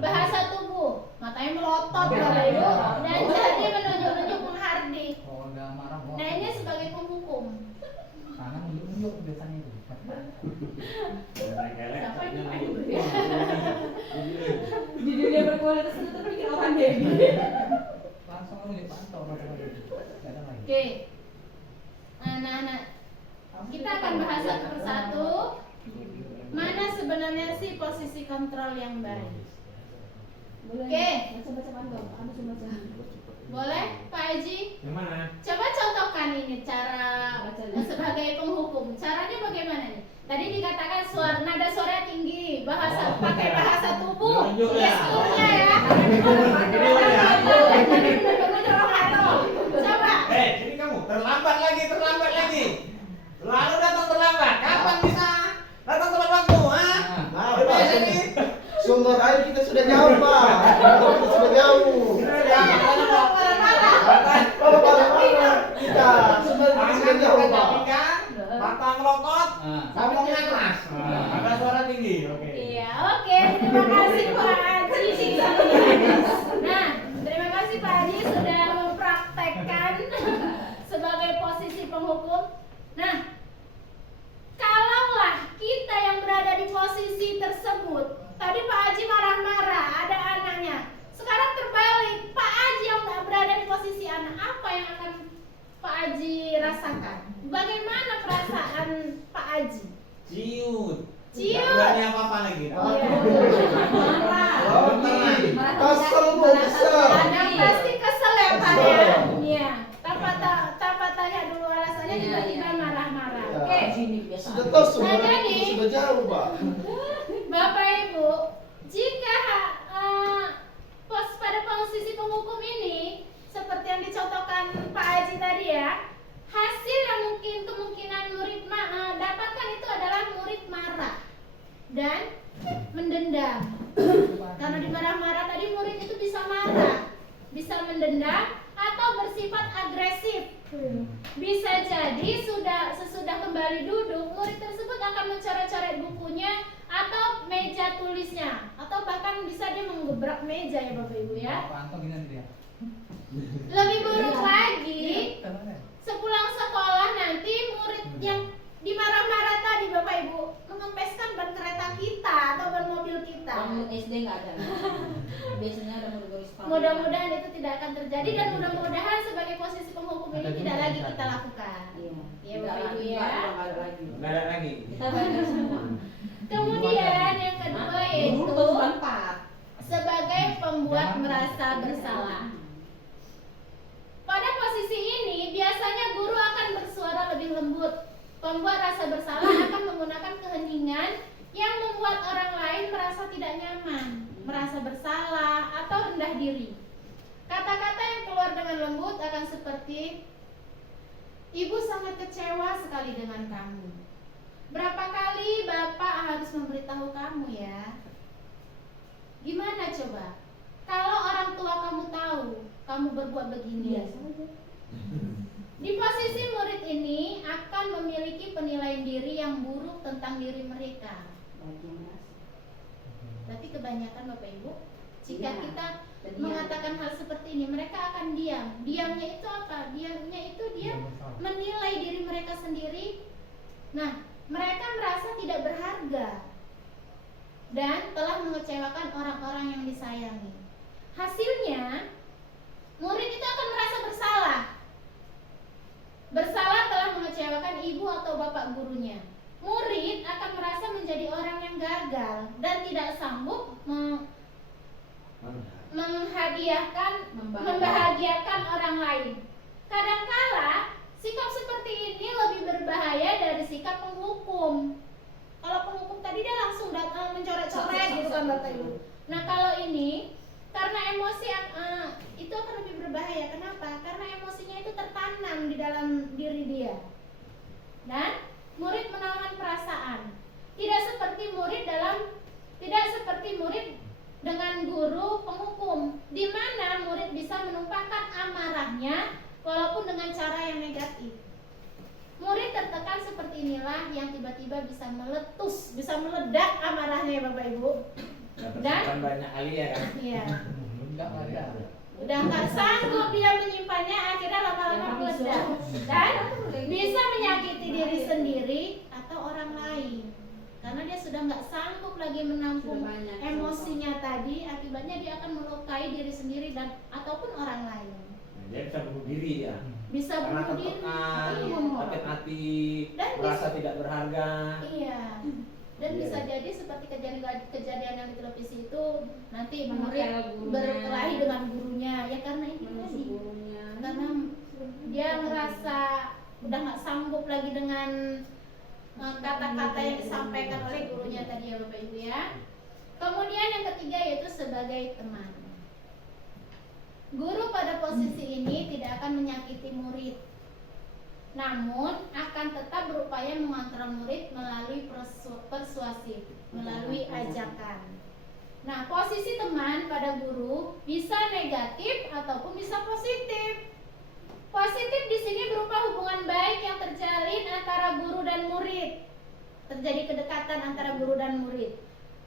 bahasa tubuh, matanya melotot Bapak Ibu, dan jadi menunjuk-nunjuk menghardik. Kalau udah marah, Nah ini sebagai penghukum. tangan nunjuk-nunjuk biasanya itu. Siapa ini Pak Ibu? Di dunia berkualitas itu terpikir orang baby. Langsung nunjuk pantau macam-macam. Nggak ada lagi. Oke. Anak-anak, kita akan bahas satu persatu. Mana sebenarnya sih posisi kontrol yang baik? Boleh. Oke. Baca-baca pantau. Kamu coba baca. Boleh Pak Haji? Yang mana? Coba contohkan ini cara sebagai penghukum. Caranya bagaimana nih? Tadi dikatakan nada suara tinggi, pakai bahasa tubuh, Nunjuk ya. gesturnya ya. Coba. Sini kamu terlambat lagi. Lalu datang terlambat. Kapan bisa datang tepat waktu? Nah, Pak, sumber air kita sudah jauh, Pak. Kita sudah jauh. Kalau marah-marah kita sumber kita sudah jauh, Pak. Mata melotot, Ah. ngomongnya keras. Ada suara tinggi. Oke. Iya, oke. Terima kasih Pak Haji. Nah, terima kasih Pak Haji sudah mempraktekkan sebagai posisi penghukum. Nah, kalaulah kita yang berada di posisi tersebut, tadi Pak Haji marah-marah, ada anaknya. Sekarang terbalik, Pak Haji yang nggak berada di posisi anak, apa yang akan Pak Haji rasakan? Bagaimana perasaan Pak Haji? Ciut. Ciut. Nggak berani apa-apa lagi. Kesel, Bu, kesel. Anak pasti kesel ya Pak ya. Iya. Tanpa tanya dulu alasannya tiba-tiba marah-marah. Oke. Sudah tahu sumber Nah, air jadi- kita sudah jauh, Pak. Bapak Ibu, jika pada posisi penghukum ini seperti yang dicontohkan Pak Haji tadi ya, hasil yang kemungkinan murid dapatkan itu adalah murid marah dan mendendam. Karena dimarah-marah tadi murid itu bisa marah, bisa mendendam atau bersifat agresif. Bisa jadi sesudah kembali duduk, murid tersebut akan mencoret-coret bukunya atau meja tulisnya, atau bahkan bisa dia menggebrak meja ya Bapak Ibu ya. Pantau gini dia. Lebih buruk lagi, Tenang ya. sepulang sekolah nanti murid yang dimarah-marah tadi Bapak Ibu mengempeskan ban kereta kita atau ban mobil kita. Murid SD nggak ada. Biasanya ada murid sekolah. Mudah-mudahan itu tidak akan terjadi dan mudah-mudahan sebagai posisi penghukum ini Ada juga tidak lagi yang kita tadi. lakukan. Iya. Iya Bapak Ibu ya. Nggak ada lagi. Nggak ada lagi. Kita belajar semua. Kemudian yang kedua Dulu yaitu pas membuat merasa bersalah. Pada posisi ini biasanya guru akan bersuara lebih lembut. Pembuat rasa bersalah akan menggunakan keheningan yang membuat orang lain merasa tidak nyaman, merasa bersalah atau rendah diri. Kata-kata yang keluar dengan lembut akan seperti, "Ibu sangat kecewa sekali dengan kamu. Berapa kali Bapak harus memberitahu kamu ya? Gimana coba? Kalau orang tua kamu tahu kamu berbuat begini." Di posisi murid ini akan memiliki penilaian diri yang buruk tentang diri mereka. Tapi kebanyakan Bapak Ibu, jika Iya, kita berdiam. mengatakan hal seperti ini, mereka akan diam. Diamnya itu apa? Diamnya itu dia menilai diri mereka sendiri. Nah, mereka merasa tidak berharga dan telah mengecewakan orang-orang yang disayangi. Hasilnya, murid itu akan merasa bersalah. Bersalah telah mengecewakan ibu atau bapak gurunya. Murid akan merasa menjadi orang yang gagal dan tidak sanggup membahagiakan orang lain. Kadangkala sikap seperti ini lebih berbahaya dari sikap penghukum. Kalau penghukum tadi dia langsung datang mencoret-coret gitu kan Bapak Ibu. Nah kalau ini karena emosi itu akan lebih berbahaya. Kenapa? Karena emosinya itu tertanam di dalam diri dia. Dan murid menahan perasaan. Tidak seperti murid dengan guru penghukum, di mana murid bisa menumpahkan amarahnya walaupun dengan cara yang negatif. Murid tertekan seperti inilah yang tiba-tiba bisa meletus, bisa meledak amarahnya ya Bapak Ibu. Dan banyak kali ya kan. Iya. Enggak ada. Udah nggak sanggup dia menyimpannya, akhirnya lama-lama meledak dan bisa menyakiti diri sendiri atau orang lain karena dia sudah nggak sanggup lagi menampung Sudah banyak emosinya tadi. Akibatnya dia akan melukai diri sendiri dan ataupun orang lain. Nah, dia bisa bunuh diri ya. Bisa Karena bunuh diri. tertekan, Iya. sakit hati, Dan merasa tidak berharga. Iya. Dan Iya. bisa jadi seperti kejadian yang di televisi itu nanti Menempel murid gurunya. berkelahi dengan gurunya ya karena ini Menusuk tadi. gurunya. Karena dia ngerasa udah nggak sanggup lagi dengan kata-kata yang disampaikan oleh gurunya tadi ya Bapak Ibu ya. Kemudian yang ketiga yaitu sebagai teman. Guru pada posisi ini tidak akan menyakiti murid, namun akan tetap berupaya mengontrol murid melalui persuasif, melalui ajakan. Nah, posisi teman pada guru bisa negatif ataupun bisa positif. Positif di sini berupa hubungan baik yang terjalin antara guru dan murid. Terjadi kedekatan antara guru dan murid.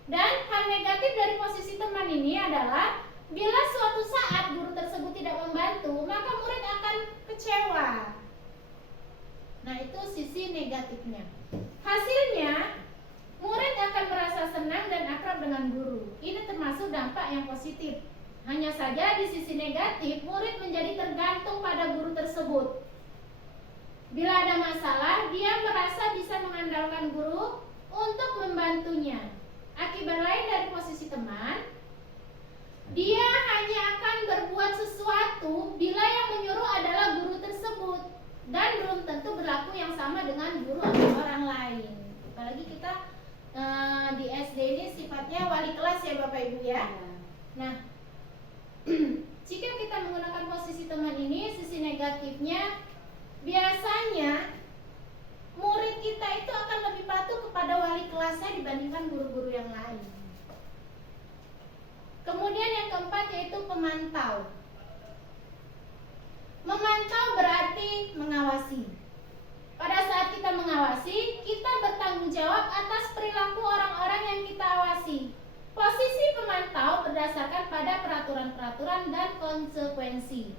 Dan hal negatif dari posisi teman ini adalah bila suatu saat guru tersebut tidak membantu, maka murid akan kecewa. Nah, itu sisi negatifnya. Hasilnya, murid akan merasa senang dan akrab dengan guru. Ini termasuk dampak yang positif. Hanya saja di sisi negatif, murid menjadi tergantung pada guru tersebut. Bila ada masalah, dia merasa bisa mengandalkan guru untuk membantunya. Akibat lain dari posisi teman, dia hanya akan berbuat sesuatu bila yang menyuruh adalah guru tersebut. Dan belum tentu berlaku yang sama dengan guru atau orang lain. Apalagi kita di SD ini sifatnya wali kelas ya Bapak Ibu ya. Nah, jika kita menggunakan posisi teman ini, sisi negatifnya biasanya murid kita itu akan lebih patuh kepada wali kelasnya dibandingkan guru-guru yang lain. Kemudian yang keempat yaitu pemantau. Memantau berarti mengawasi. Pada saat kita mengawasi, kita bertanggung jawab atas perilaku orang-orang yang kita awasi. Posisi pemantau berdasarkan pada peraturan-peraturan dan konsekuensi.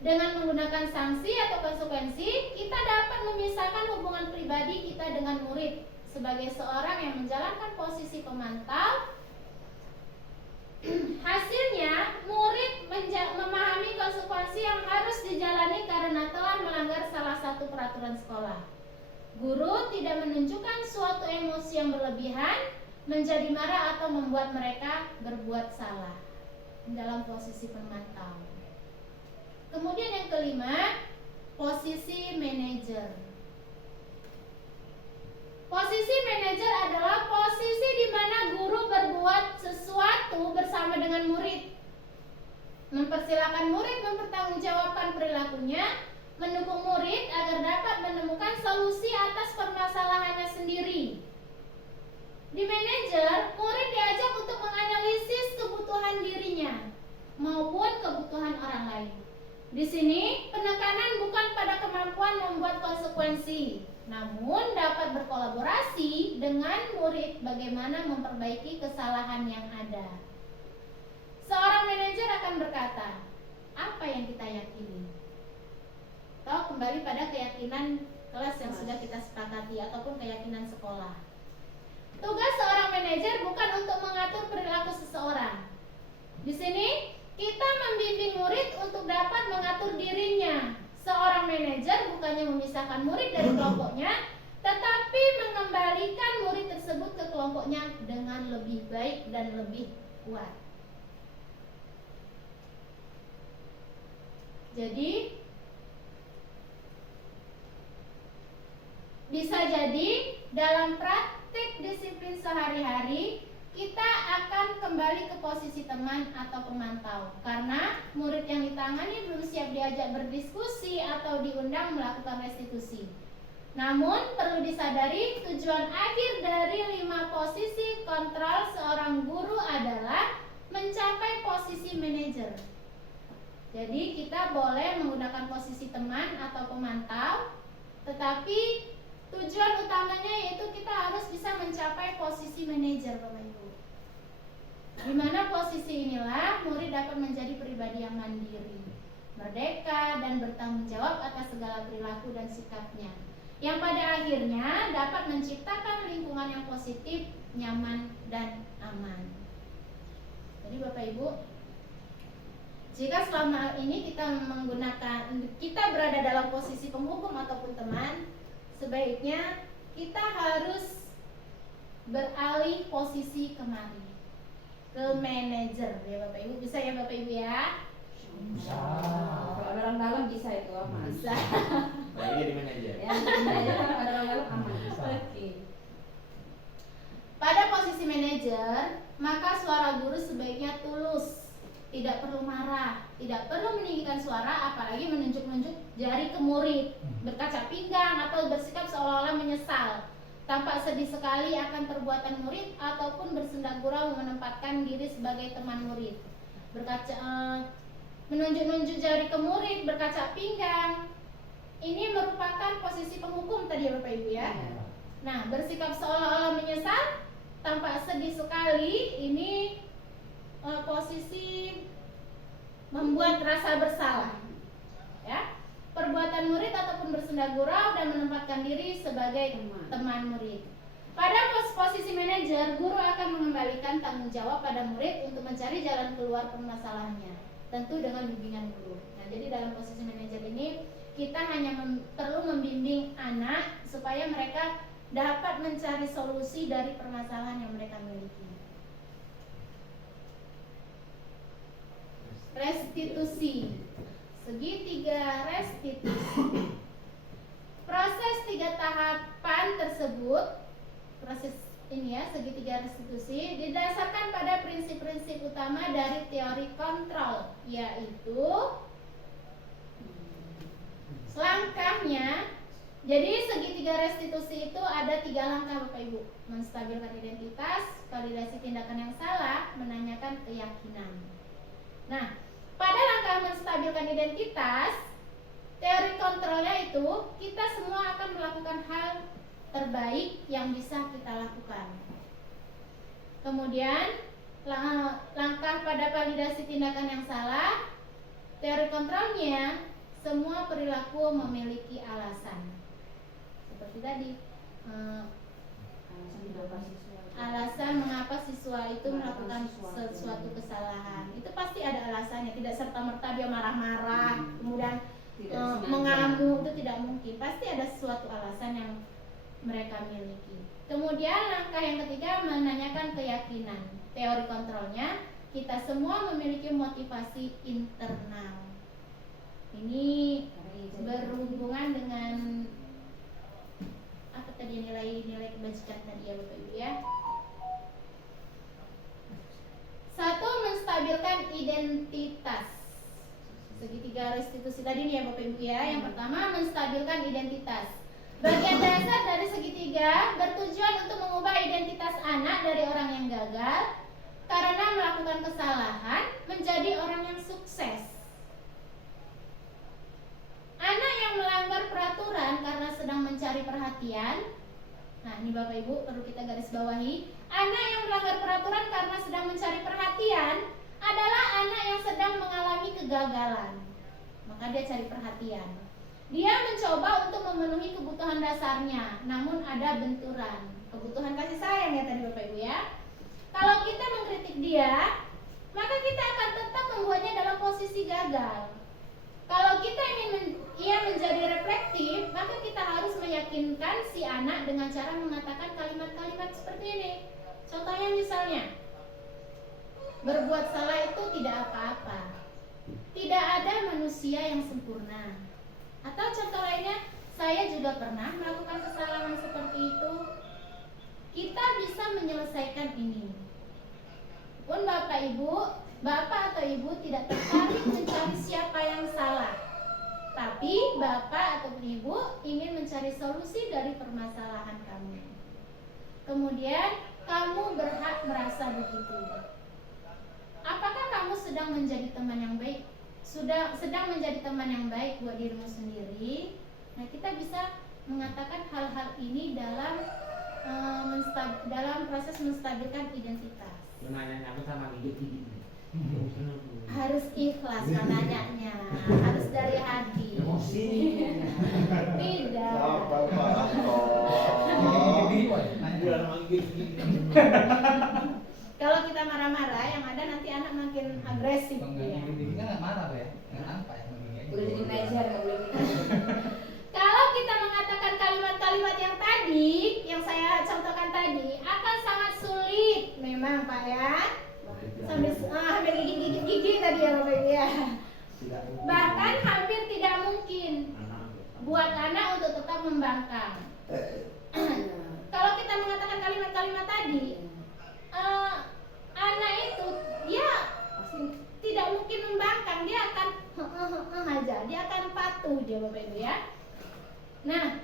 Dengan menggunakan sanksi atau konsekuensi, kita dapat memisahkan hubungan pribadi kita dengan murid. Sebagai seorang yang menjalankan posisi pemantau, hasilnya murid memahami konsekuensi yang harus dijalani karena telah melanggar salah satu peraturan sekolah. Guru tidak menunjukkan suatu emosi yang berlebihan, menjadi marah atau membuat mereka berbuat salah. dalam posisi pemantau. Kemudian yang kelima, posisi manajer. Posisi manajer adalah posisi di mana guru berbuat sesuatu bersama dengan murid. Mempersilahkan murid mempertanggungjawabkan perilakunya, mendukung murid agar dapat menemukan solusi atas permasalahannya sendiri. Di manajer, murid diajak untuk menganalisis kebutuhan dirinya maupun kebutuhan orang lain. Di sini, penekanan bukan pada kemampuan membuat konsekuensi, namun dapat berkolaborasi dengan murid bagaimana memperbaiki kesalahan yang ada. Seorang manajer akan berkata, apa yang kita yakini? Atau kembali pada keyakinan kelas yang sudah kita sepakati ataupun keyakinan sekolah. Tugas seorang manajer bukan untuk mengatur perilaku seseorang. Di sini kita membimbing murid untuk dapat mengatur dirinya. Seorang manajer bukannya memisahkan murid dari kelompoknya, tetapi mengembalikan murid tersebut ke kelompoknya dengan lebih baik dan lebih kuat. Jadi bisa jadi dalam praktik disiplin sehari-hari kita akan kembali ke posisi teman atau pemantau karena murid yang ditangani belum siap diajak berdiskusi atau diundang melakukan restitusi. Namun perlu disadari tujuan akhir dari 5 posisi kontrol seorang guru adalah mencapai posisi manajer. Jadi kita boleh menggunakan posisi teman atau pemantau, tetapi tujuan utamanya yaitu kita harus bisa mencapai posisi manajer, Bapak Ibu. Di mana posisi inilah murid dapat menjadi pribadi yang mandiri, merdeka dan bertanggung jawab atas segala perilaku dan sikapnya, yang pada akhirnya dapat menciptakan lingkungan yang positif, nyaman dan aman. Jadi Bapak Ibu, jika selama ini kita berada dalam posisi penghukum ataupun teman, sebaiknya kita harus beralih posisi kemari ke manajer ya Bapak Ibu. Bisa ya Bapak Ibu ya? Bisa. Kalau ada orang dalam bisa itu aman. Bisa. Nah, ini di manajer. Ya, di manajer kalau ada orang dalam aman. Bisa. Oke. Pada posisi manajer, maka suara guru sebaiknya tulus. Tidak perlu marah, tidak perlu meninggikan suara, apalagi menunjuk-nunjuk jari ke murid, berkaca pinggang atau bersikap seolah-olah menyesal, tampak sedih sekali akan perbuatan murid ataupun bersendak gurau menempatkan diri sebagai teman murid. Menunjuk-nunjuk jari ke murid, berkaca pinggang, ini merupakan posisi penghukum tadi ya Bapak Ibu ya. Nah, bersikap seolah-olah menyesal, tampak sedih sekali, ini posisi membuat rasa bersalah ya. Perbuatan murid ataupun bersendak gurau dan menempatkan diri sebagai teman murid. Pada posisi manajer, guru akan mengembalikan tanggung jawab pada murid untuk mencari jalan keluar permasalahannya, tentu dengan bimbingan guru. Nah, jadi dalam posisi manajer ini kita hanya perlu membimbing anak supaya mereka dapat mencari solusi dari permasalahan yang mereka miliki. Restitusi, segitiga restitusi. Proses 3 tahapan tersebut, proses ini ya, segitiga restitusi didasarkan pada prinsip-prinsip utama dari teori kontrol, yaitu langkahnya. Jadi segitiga restitusi itu ada 3 langkah Bapak Ibu: menstabilkan identitas, validasi tindakan yang salah, menanyakan keyakinan. Nah, pada langkah menstabilkan identitas, teori kontrolnya itu kita semua akan melakukan hal terbaik yang bisa kita lakukan. Kemudian langkah pada validasi tindakan yang salah, teori kontrolnya semua perilaku memiliki alasan. Seperti tadi, alasan mengapa siswa itu melakukan sesuatu kesalahan, itu pasti ada alasannya. Tidak serta-merta dia marah-marah kemudian mengamuk, itu tidak mungkin. Pasti ada suatu alasan yang mereka miliki. Kemudian langkah yang ketiga, menanyakan keyakinan. Teori kontrolnya kita semua memiliki motivasi internal. Ini berhubungan dengan apa tadi, nilai-nilai kebajikan tadi ya Bapak Ibu ya. Satu, menstabilkan identitas. Segitiga restitusi tadi nih ya Bapak Ibu ya. Yang pertama, menstabilkan identitas. Bagian dasar dari segitiga bertujuan untuk mengubah identitas anak dari orang yang gagal karena melakukan kesalahan menjadi orang yang sukses. Anak yang melanggar peraturan karena sedang mencari perhatian. Nah, ini Bapak Ibu perlu kita garis bawahi. Anak yang melanggar peraturan karena sedang mencari perhatian adalah anak yang sedang mengalami kegagalan. Maka dia cari perhatian. Dia mencoba untuk memenuhi kebutuhan dasarnya, namun ada benturan. Kebutuhan kasih sayang ya tadi Bapak Ibu ya. Kalau kita mengkritik dia, maka kita akan tetap membuatnya dalam posisi gagal. Kalau kita ingin ia menjadi reflektif, maka kita harus meyakinkan si anak dengan cara mengatakan kalimat-kalimat seperti ini. Contohnya misalnya, berbuat salah itu tidak apa-apa. Tidak ada manusia yang sempurna. Atau contoh lainnya, saya juga pernah melakukan kesalahan seperti itu. Kita bisa menyelesaikan ini. Pun Bapak atau Ibu tidak tertarik mencari siapa yang salah. Tapi Bapak atau Ibu ingin mencari solusi dari permasalahan kamu. Kemudian kamu berhak merasa begitu. Apakah kamu sedang menjadi teman yang baik? Sedang menjadi teman yang baik buat dirimu sendiri? Nah, kita bisa mengatakan hal-hal ini dalam proses menstabilkan identitas. Nanya aku sama gigit-gigit. Harus ikhlas kan nanyanya, harus dari hati. Emosi. Tidak. Sabar Pak. Dia sama gigit-gigit. Kalau kita marah-marah, yang ada nanti anak makin agresif Bang ya. Gigi kan nggak marah ya, nggak nampak ya Bang Gigi. Udah jadi manajer nggak boleh gitu. Kalau kita mengatakan kalimat-kalimat yang tadi, yang saya contohkan tadi, akan sangat sulit memang Pak ya. Sampai gigit-gigit gigi tadi ya Bapak Ibu ya. Bahkan hampir tidak mungkin buat anak untuk tetap membangkang. Kalau kita mengatakan kalimat-kalimat tadi, anak itu dia tidak mungkin membangkang, dia akan aja, dia akan patuh dia Bapak Ibu ya. Nah,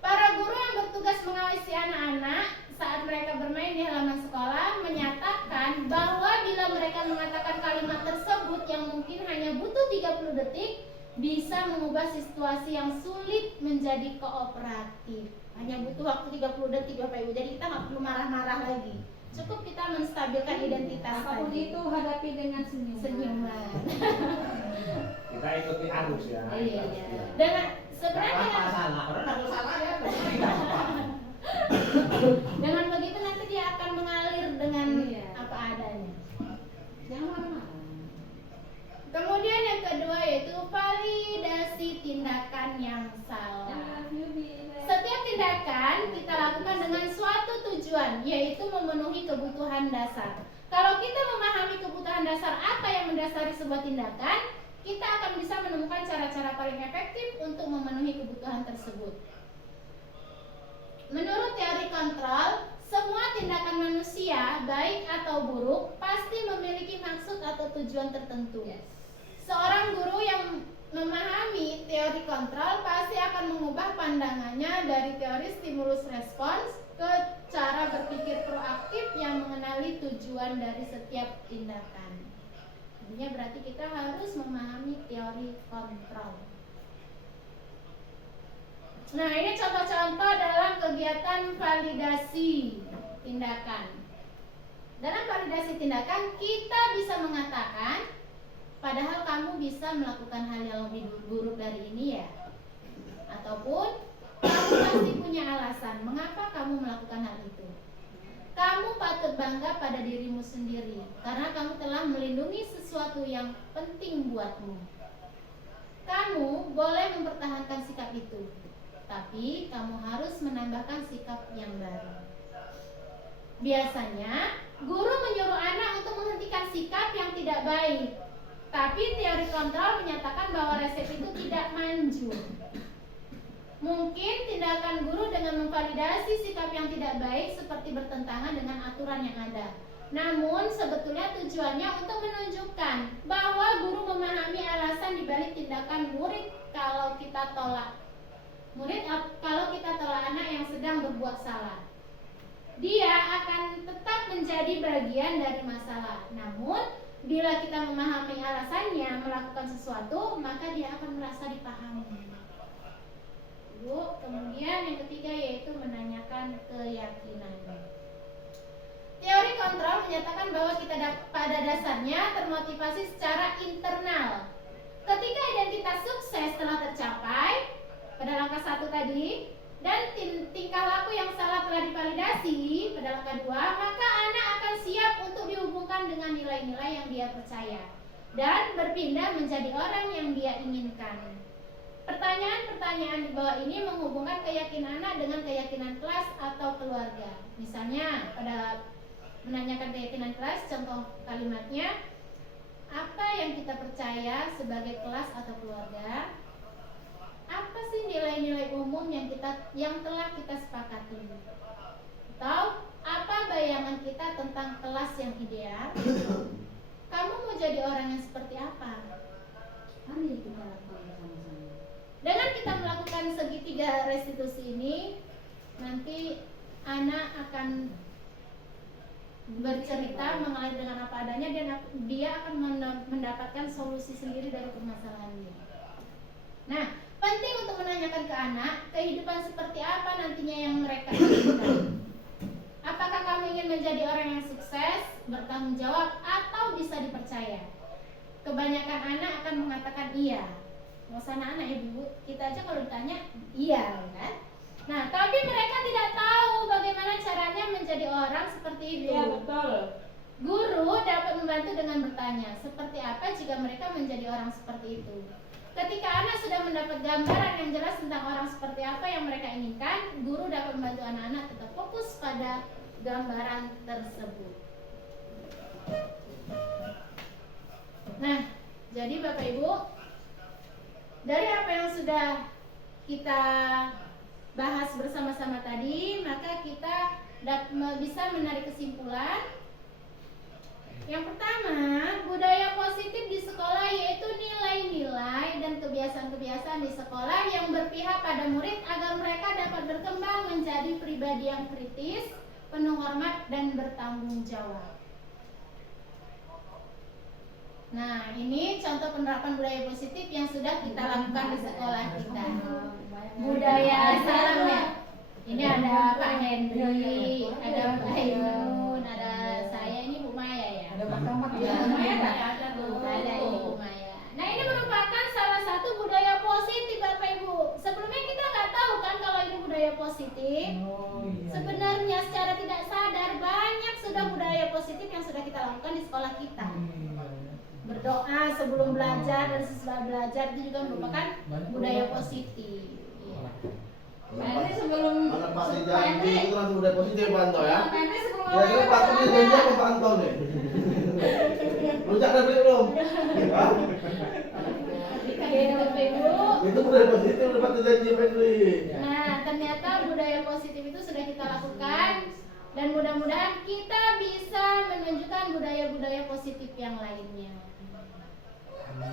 para guru yang bertugas mengawasi anak-anak saat mereka bermain di halaman sekolah menyatakan bahwa bila mereka mengatakan kalimat tersebut yang mungkin hanya butuh 30 detik bisa mengubah situasi yang sulit menjadi kooperatif. Hanya butuh waktu 30 detik Bapak Ibu. Jadi kita nggak perlu marah-marah lagi. Cukup kita menstabilkan identitas Apapun tadi. itu hadapi dengan Senyuman. Kita ikuti arus ya. Iya. Dengan sebenarnya salah, orang nggak salah ya. dengan begitu nanti dia akan mengalir dengan Iya. apa adanya. Jangan marah-marah. Kemudian yang kedua yaitu validasi tindakan yang salah. Setiap tindakan kita lakukan dengan suatu tujuan, yaitu memenuhi kebutuhan dasar. Kalau kita memahami kebutuhan dasar apa yang mendasari sebuah tindakan, kita akan bisa menemukan cara-cara paling efektif untuk memenuhi kebutuhan tersebut. Menurut teori kontrol, semua tindakan manusia, baik atau buruk, pasti memiliki maksud atau tujuan tertentu. Seorang guru yang memahami teori kontrol pasti akan mengubah pandangannya dari teori stimulus respons ke cara berpikir proaktif yang mengenali tujuan dari setiap tindakan. Intinya berarti kita harus memahami teori kontrol. Nah, ini contoh-contoh dalam kegiatan validasi tindakan. Dalam validasi tindakan kita bisa mengatakan, padahal kamu bisa melakukan hal yang lebih buruk dari ini ya. Ataupun kamu pasti punya alasan mengapa kamu melakukan hal itu. Kamu patut bangga pada dirimu sendiri karena kamu telah melindungi sesuatu yang penting buatmu. Kamu boleh mempertahankan sikap itu, tapi kamu harus menambahkan sikap yang baru. Biasanya guru menyuruh anak untuk menghentikan sikap yang tidak baik. Tapi teori kontrol menyatakan bahwa resep itu tidak manjur. Mungkin tindakan guru dengan memvalidasi sikap yang tidak baik seperti bertentangan dengan aturan yang ada. Namun sebetulnya tujuannya untuk menunjukkan bahwa guru memahami alasan dibalik tindakan murid kalau kita tolak anak yang sedang berbuat salah. Dia akan tetap menjadi bagian dari masalah. Namun bila kita memahami alasannya melakukan sesuatu, maka dia akan merasa dipahami. Kemudian yang ketiga yaitu menanyakan keyakinan. Teori kontrol menyatakan bahwa kita pada dasarnya termotivasi secara internal. Ketika identitas sukses telah tercapai pada langkah 1 tadi, dan tingkah laku yang salah telah divalidasi pada langkah 2, maka anak akan siap untuk dihubungkan dengan nilai-nilai yang dia percaya dan berpindah menjadi orang yang dia inginkan. Pertanyaan-pertanyaan di bawah ini menghubungkan keyakinan anak dengan keyakinan kelas atau keluarga. Misalnya pada menanyakan keyakinan kelas, contoh kalimatnya, apa yang kita percaya sebagai kelas atau keluarga? Apa sih nilai-nilai umum yang telah kita sepakati? Atau apa bayangan kita tentang kelas yang ideal? Kamu mau jadi orang yang seperti apa? Mari kita lakukan bersama-sama. Dengan kita melakukan segitiga restitusi ini, nanti anak akan bercerita mengalir dengan apa adanya dan dia akan mendapatkan solusi sendiri dari permasalahannya. Nah, penting untuk menanyakan ke anak kehidupan seperti apa nantinya yang mereka inginkan. Apakah kamu ingin menjadi orang yang sukses, bertanggung jawab, atau bisa dipercaya? Kebanyakan anak akan mengatakan iya. Nggak usah anak ya Bu, kita aja kalau ditanya iya kan. Nah, tapi mereka tidak tahu bagaimana caranya menjadi orang seperti itu. Iya, betul. Guru dapat membantu dengan bertanya, seperti apa jika mereka menjadi orang seperti itu. Ketika anak sudah mendapat gambaran yang jelas tentang orang seperti apa yang mereka inginkan, guru dapat membantu anak-anak tetap fokus pada gambaran tersebut. Nah, jadi Bapak Ibu, dari apa yang sudah kita bahas bersama-sama tadi, maka kita bisa menarik kesimpulan. Yang pertama, budaya positif di sekolah yaitu nilai-nilai dan kebiasaan-kebiasaan di sekolah yang berpihak pada murid agar mereka dapat berkembang menjadi pribadi yang kritis, penuh hormat dan bertanggung jawab. Nah, ini contoh penerapan budaya positif yang sudah kita lakukan di sekolah kita. Budaya salam ya. Ini ada Pak Henry, ada Mbak Ainun, ada saya, ini Bu Maya ya. Ada Pak Camat ya. Bu Maya ada tuh, ada ini Bu Maya. Nah, ini merupakan salah satu budaya positif Bapak Ibu. Sebelumnya kita nggak tahu kan kalau ini budaya positif. Oh, iya. Sebenarnya secara tidak sadar banyak sudah budaya positif yang sudah kita lakukan di sekolah kita. Berdoa sebelum belajar dan sesudah belajar itu juga merupakan budaya positif. Nanti sebelum Menepati janji itu langsung budaya positif Pak Anto ya. nanti sebelum Kira-kira Pak Anto ini janji apa Pak Anto nih? Rujak dan beli belum? Hah? Itu budaya positif menepati janji Pak Henry. Nah, ternyata budaya positif itu sudah kita lakukan dan mudah-mudahan kita bisa menunjukkan budaya-budaya positif yang lainnya.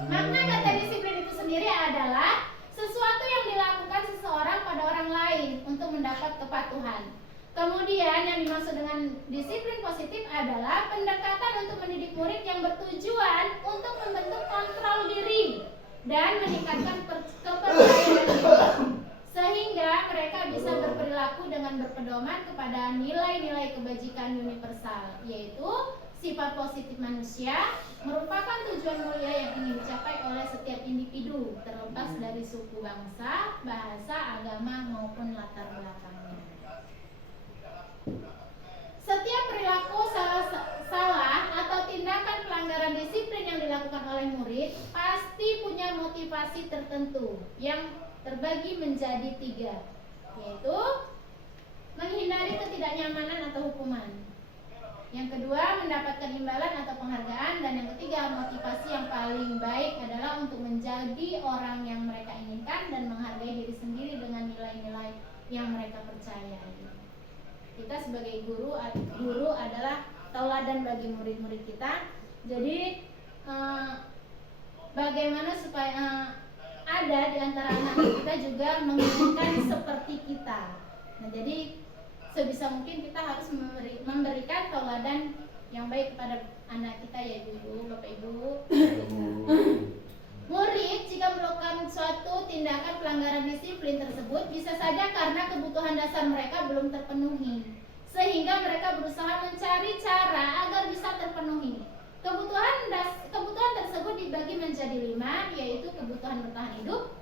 Makna kata disiplin itu sendiri adalah sesuatu yang dilakukan seseorang pada orang lain untuk mendapat kepatuhan. Kemudian yang dimaksud dengan disiplin positif adalah pendekatan untuk mendidik murid yang bertujuan untuk membentuk kontrol diri dan meningkatkan kepercayaan diri, sehingga mereka bisa berperilaku dengan berpedoman kepada nilai-nilai kebajikan universal, yaitu sifat positif manusia merupakan tujuan mulia yang ingin dicapai oleh setiap individu, terlepas dari suku bangsa, bahasa, agama, maupun latar belakangnya. Setiap perilaku salah atau tindakan pelanggaran disiplin yang dilakukan oleh murid pasti punya motivasi tertentu yang terbagi menjadi 3, yaitu menghindari ketidaknyamanan atau hukuman, Yang kedua, mendapatkan imbalan atau penghargaan. Dan yang ketiga, motivasi yang paling baik adalah untuk menjadi orang yang mereka inginkan dan menghargai diri sendiri dengan nilai-nilai yang mereka percayai. Kita sebagai guru adalah tauladan bagi murid-murid kita. Jadi bagaimana supaya ada di antara anak kita juga menginginkan seperti kita. Nah, jadi sebisa mungkin kita harus memberikan tauladan yang baik kepada anak kita, ya Ibu, Bapak Ibu. Murid jika melakukan suatu tindakan pelanggaran disiplin tersebut bisa saja karena kebutuhan dasar mereka belum terpenuhi, sehingga mereka berusaha mencari cara agar bisa terpenuhi. Kebutuhan tersebut dibagi menjadi 5, yaitu kebutuhan bertahan hidup,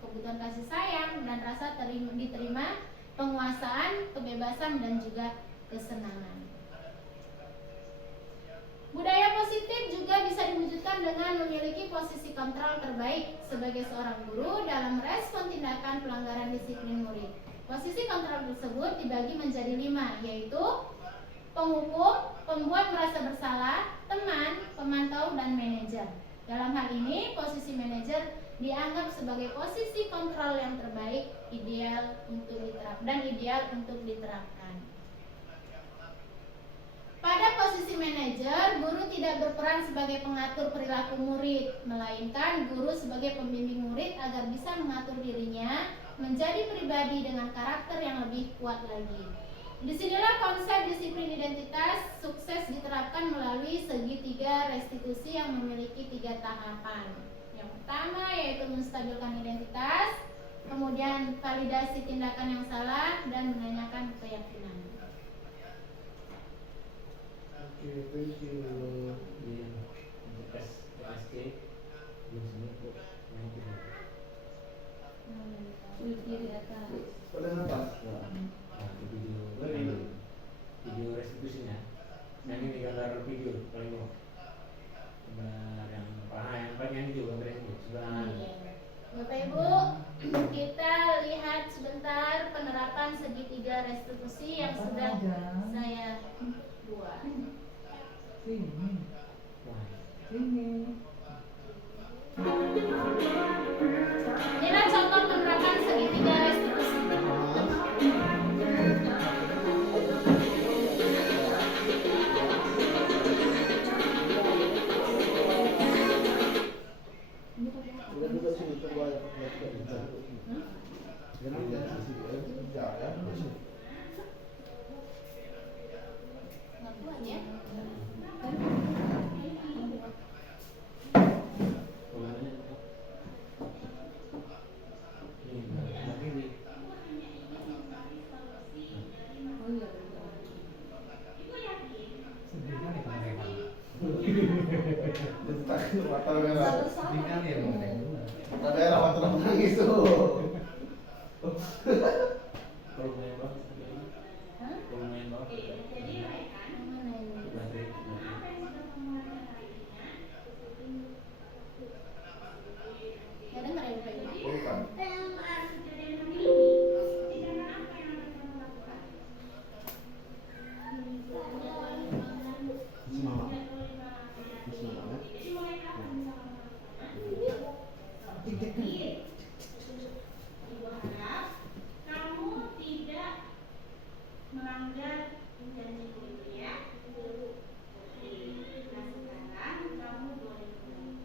kebutuhan kasih sayang dan rasa diterima, penguasaan, kebebasan, dan juga kesenangan. Budaya positif juga bisa diwujudkan dengan memiliki posisi kontrol terbaik sebagai seorang guru dalam respon tindakan pelanggaran disiplin murid. Posisi kontrol tersebut dibagi menjadi 5, yaitu penghukum, pembuat merasa bersalah, teman, pemantau, dan manajer. Dalam hal ini, posisi manajer dianggap sebagai posisi kontrol yang terbaik, ideal untuk diterapkan. Pada posisi manajer, guru tidak berperan sebagai pengatur perilaku murid, melainkan guru sebagai pembimbing murid agar bisa mengatur dirinya menjadi pribadi dengan karakter yang lebih kuat lagi. Disinilah konsep disiplin identitas sukses diterapkan melalui segitiga restitusi yang memiliki 3 tahapan. Yang pertama yaitu menstabilkan identitas, kemudian validasi tindakan yang salah, dan menanyakan keyakinan. Oke, thank you. Iya, untuk tes TSC belum semua kok main gitu. Di atas. Pada atas. Nah, video restitusinya. Yang ini gambar video paling bawah. Gambar yang yang bagian itu gambar itu sebelah. Bapak Ibu, kita lihat sebentar penerapan segitiga restitusi yang sudah saya buat. Inilah contoh penerapan segitiga restitusi. Udah juga sih itu gua yang kita. Ya, sisi ya. Ngakuan ya. Sedih kali kalau mereka. Mata merah. Sedih kali ya mereka. Mata merah, mata nangis tuh. Kalau main bawah, Hah? kalau main bawah, Mana ini? baterai. Ya dengar ya Bapak Ibu. Bukan. Ibu harap kamu tidak melanggar janjiku itu ya. Nah sekarang kamu boleh pulang.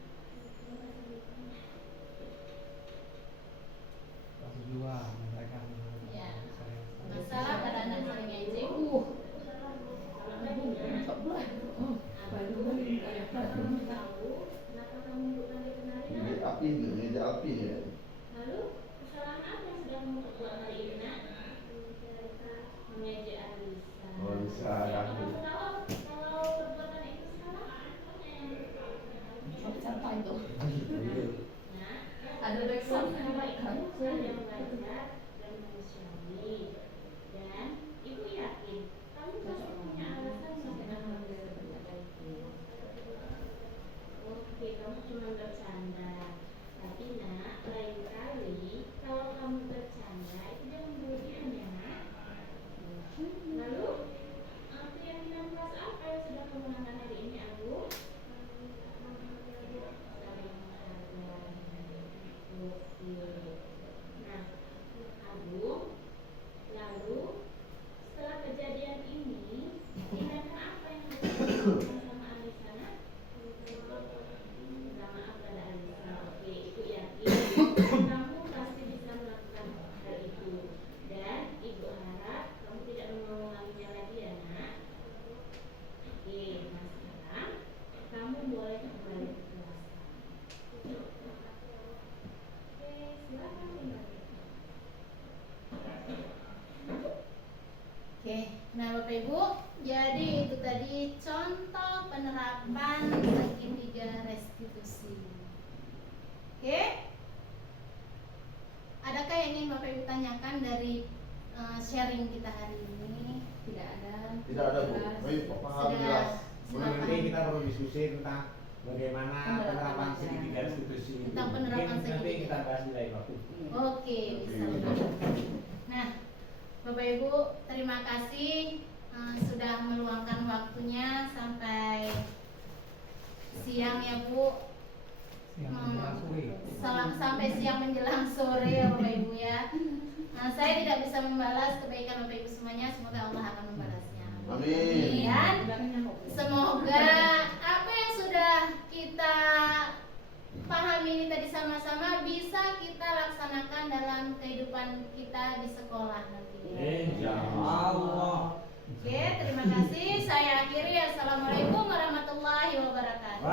Masih dua mereka. Ya. Masalah pada anak saling ngejek. Kenapa kamu bukan dikenali? Ini api nih, ini api ya. Lalu kesalahan apa yang sudah kamu perbuat hari ini nak? Mengejek Alisa. Oh, bisa ya. Kamu tahu kalau perbuatan itu salah? Sampai itu. Nah, Ada rekam yang baik kan? yang wajar dan manusiawi. Dan ibu yakin kamu pasti punya alasan yang benar-benar itu. Oke, kamu cuma bercanda. Tapi nak, lain kali kalau kamu bercanda itu jangan berlebihan ya nak. Lalu keyakinan kelas Nah Bapak Ibu, jadi itu tadi contoh penerapan segitiga restitusi. Oke? Adakah yang ingin Bapak Ibu tanyakan dari sharing kita hari ini? Tidak ada. Tidak ada Bu. Baik, paham jelas. Nanti kita perlu diskusi tentang bagaimana penerapan segitiga restitusi itu. Tentang penerapan Mungkin nanti segitiga. kita bahas di lain waktu. Oke, bisa. Nah, Bapak Ibu, terima kasih sudah meluangkan waktunya sampai siang ya Bu. Yang menjelang sore. Sampai siang menjelang sore ya Bapak Ibu ya. Nah, saya tidak bisa membalas kebaikan Bapak Ibu semuanya, semoga Allah akan membalasnya. Amin. Dan semoga apa yang sudah kita pahami ini tadi sama-sama bisa kita laksanakan dalam kehidupan kita di sekolah nanti. Insya Allah. Oke, terima kasih. Saya akhiri. Assalamualaikum warahmatullahi wabarakatuh.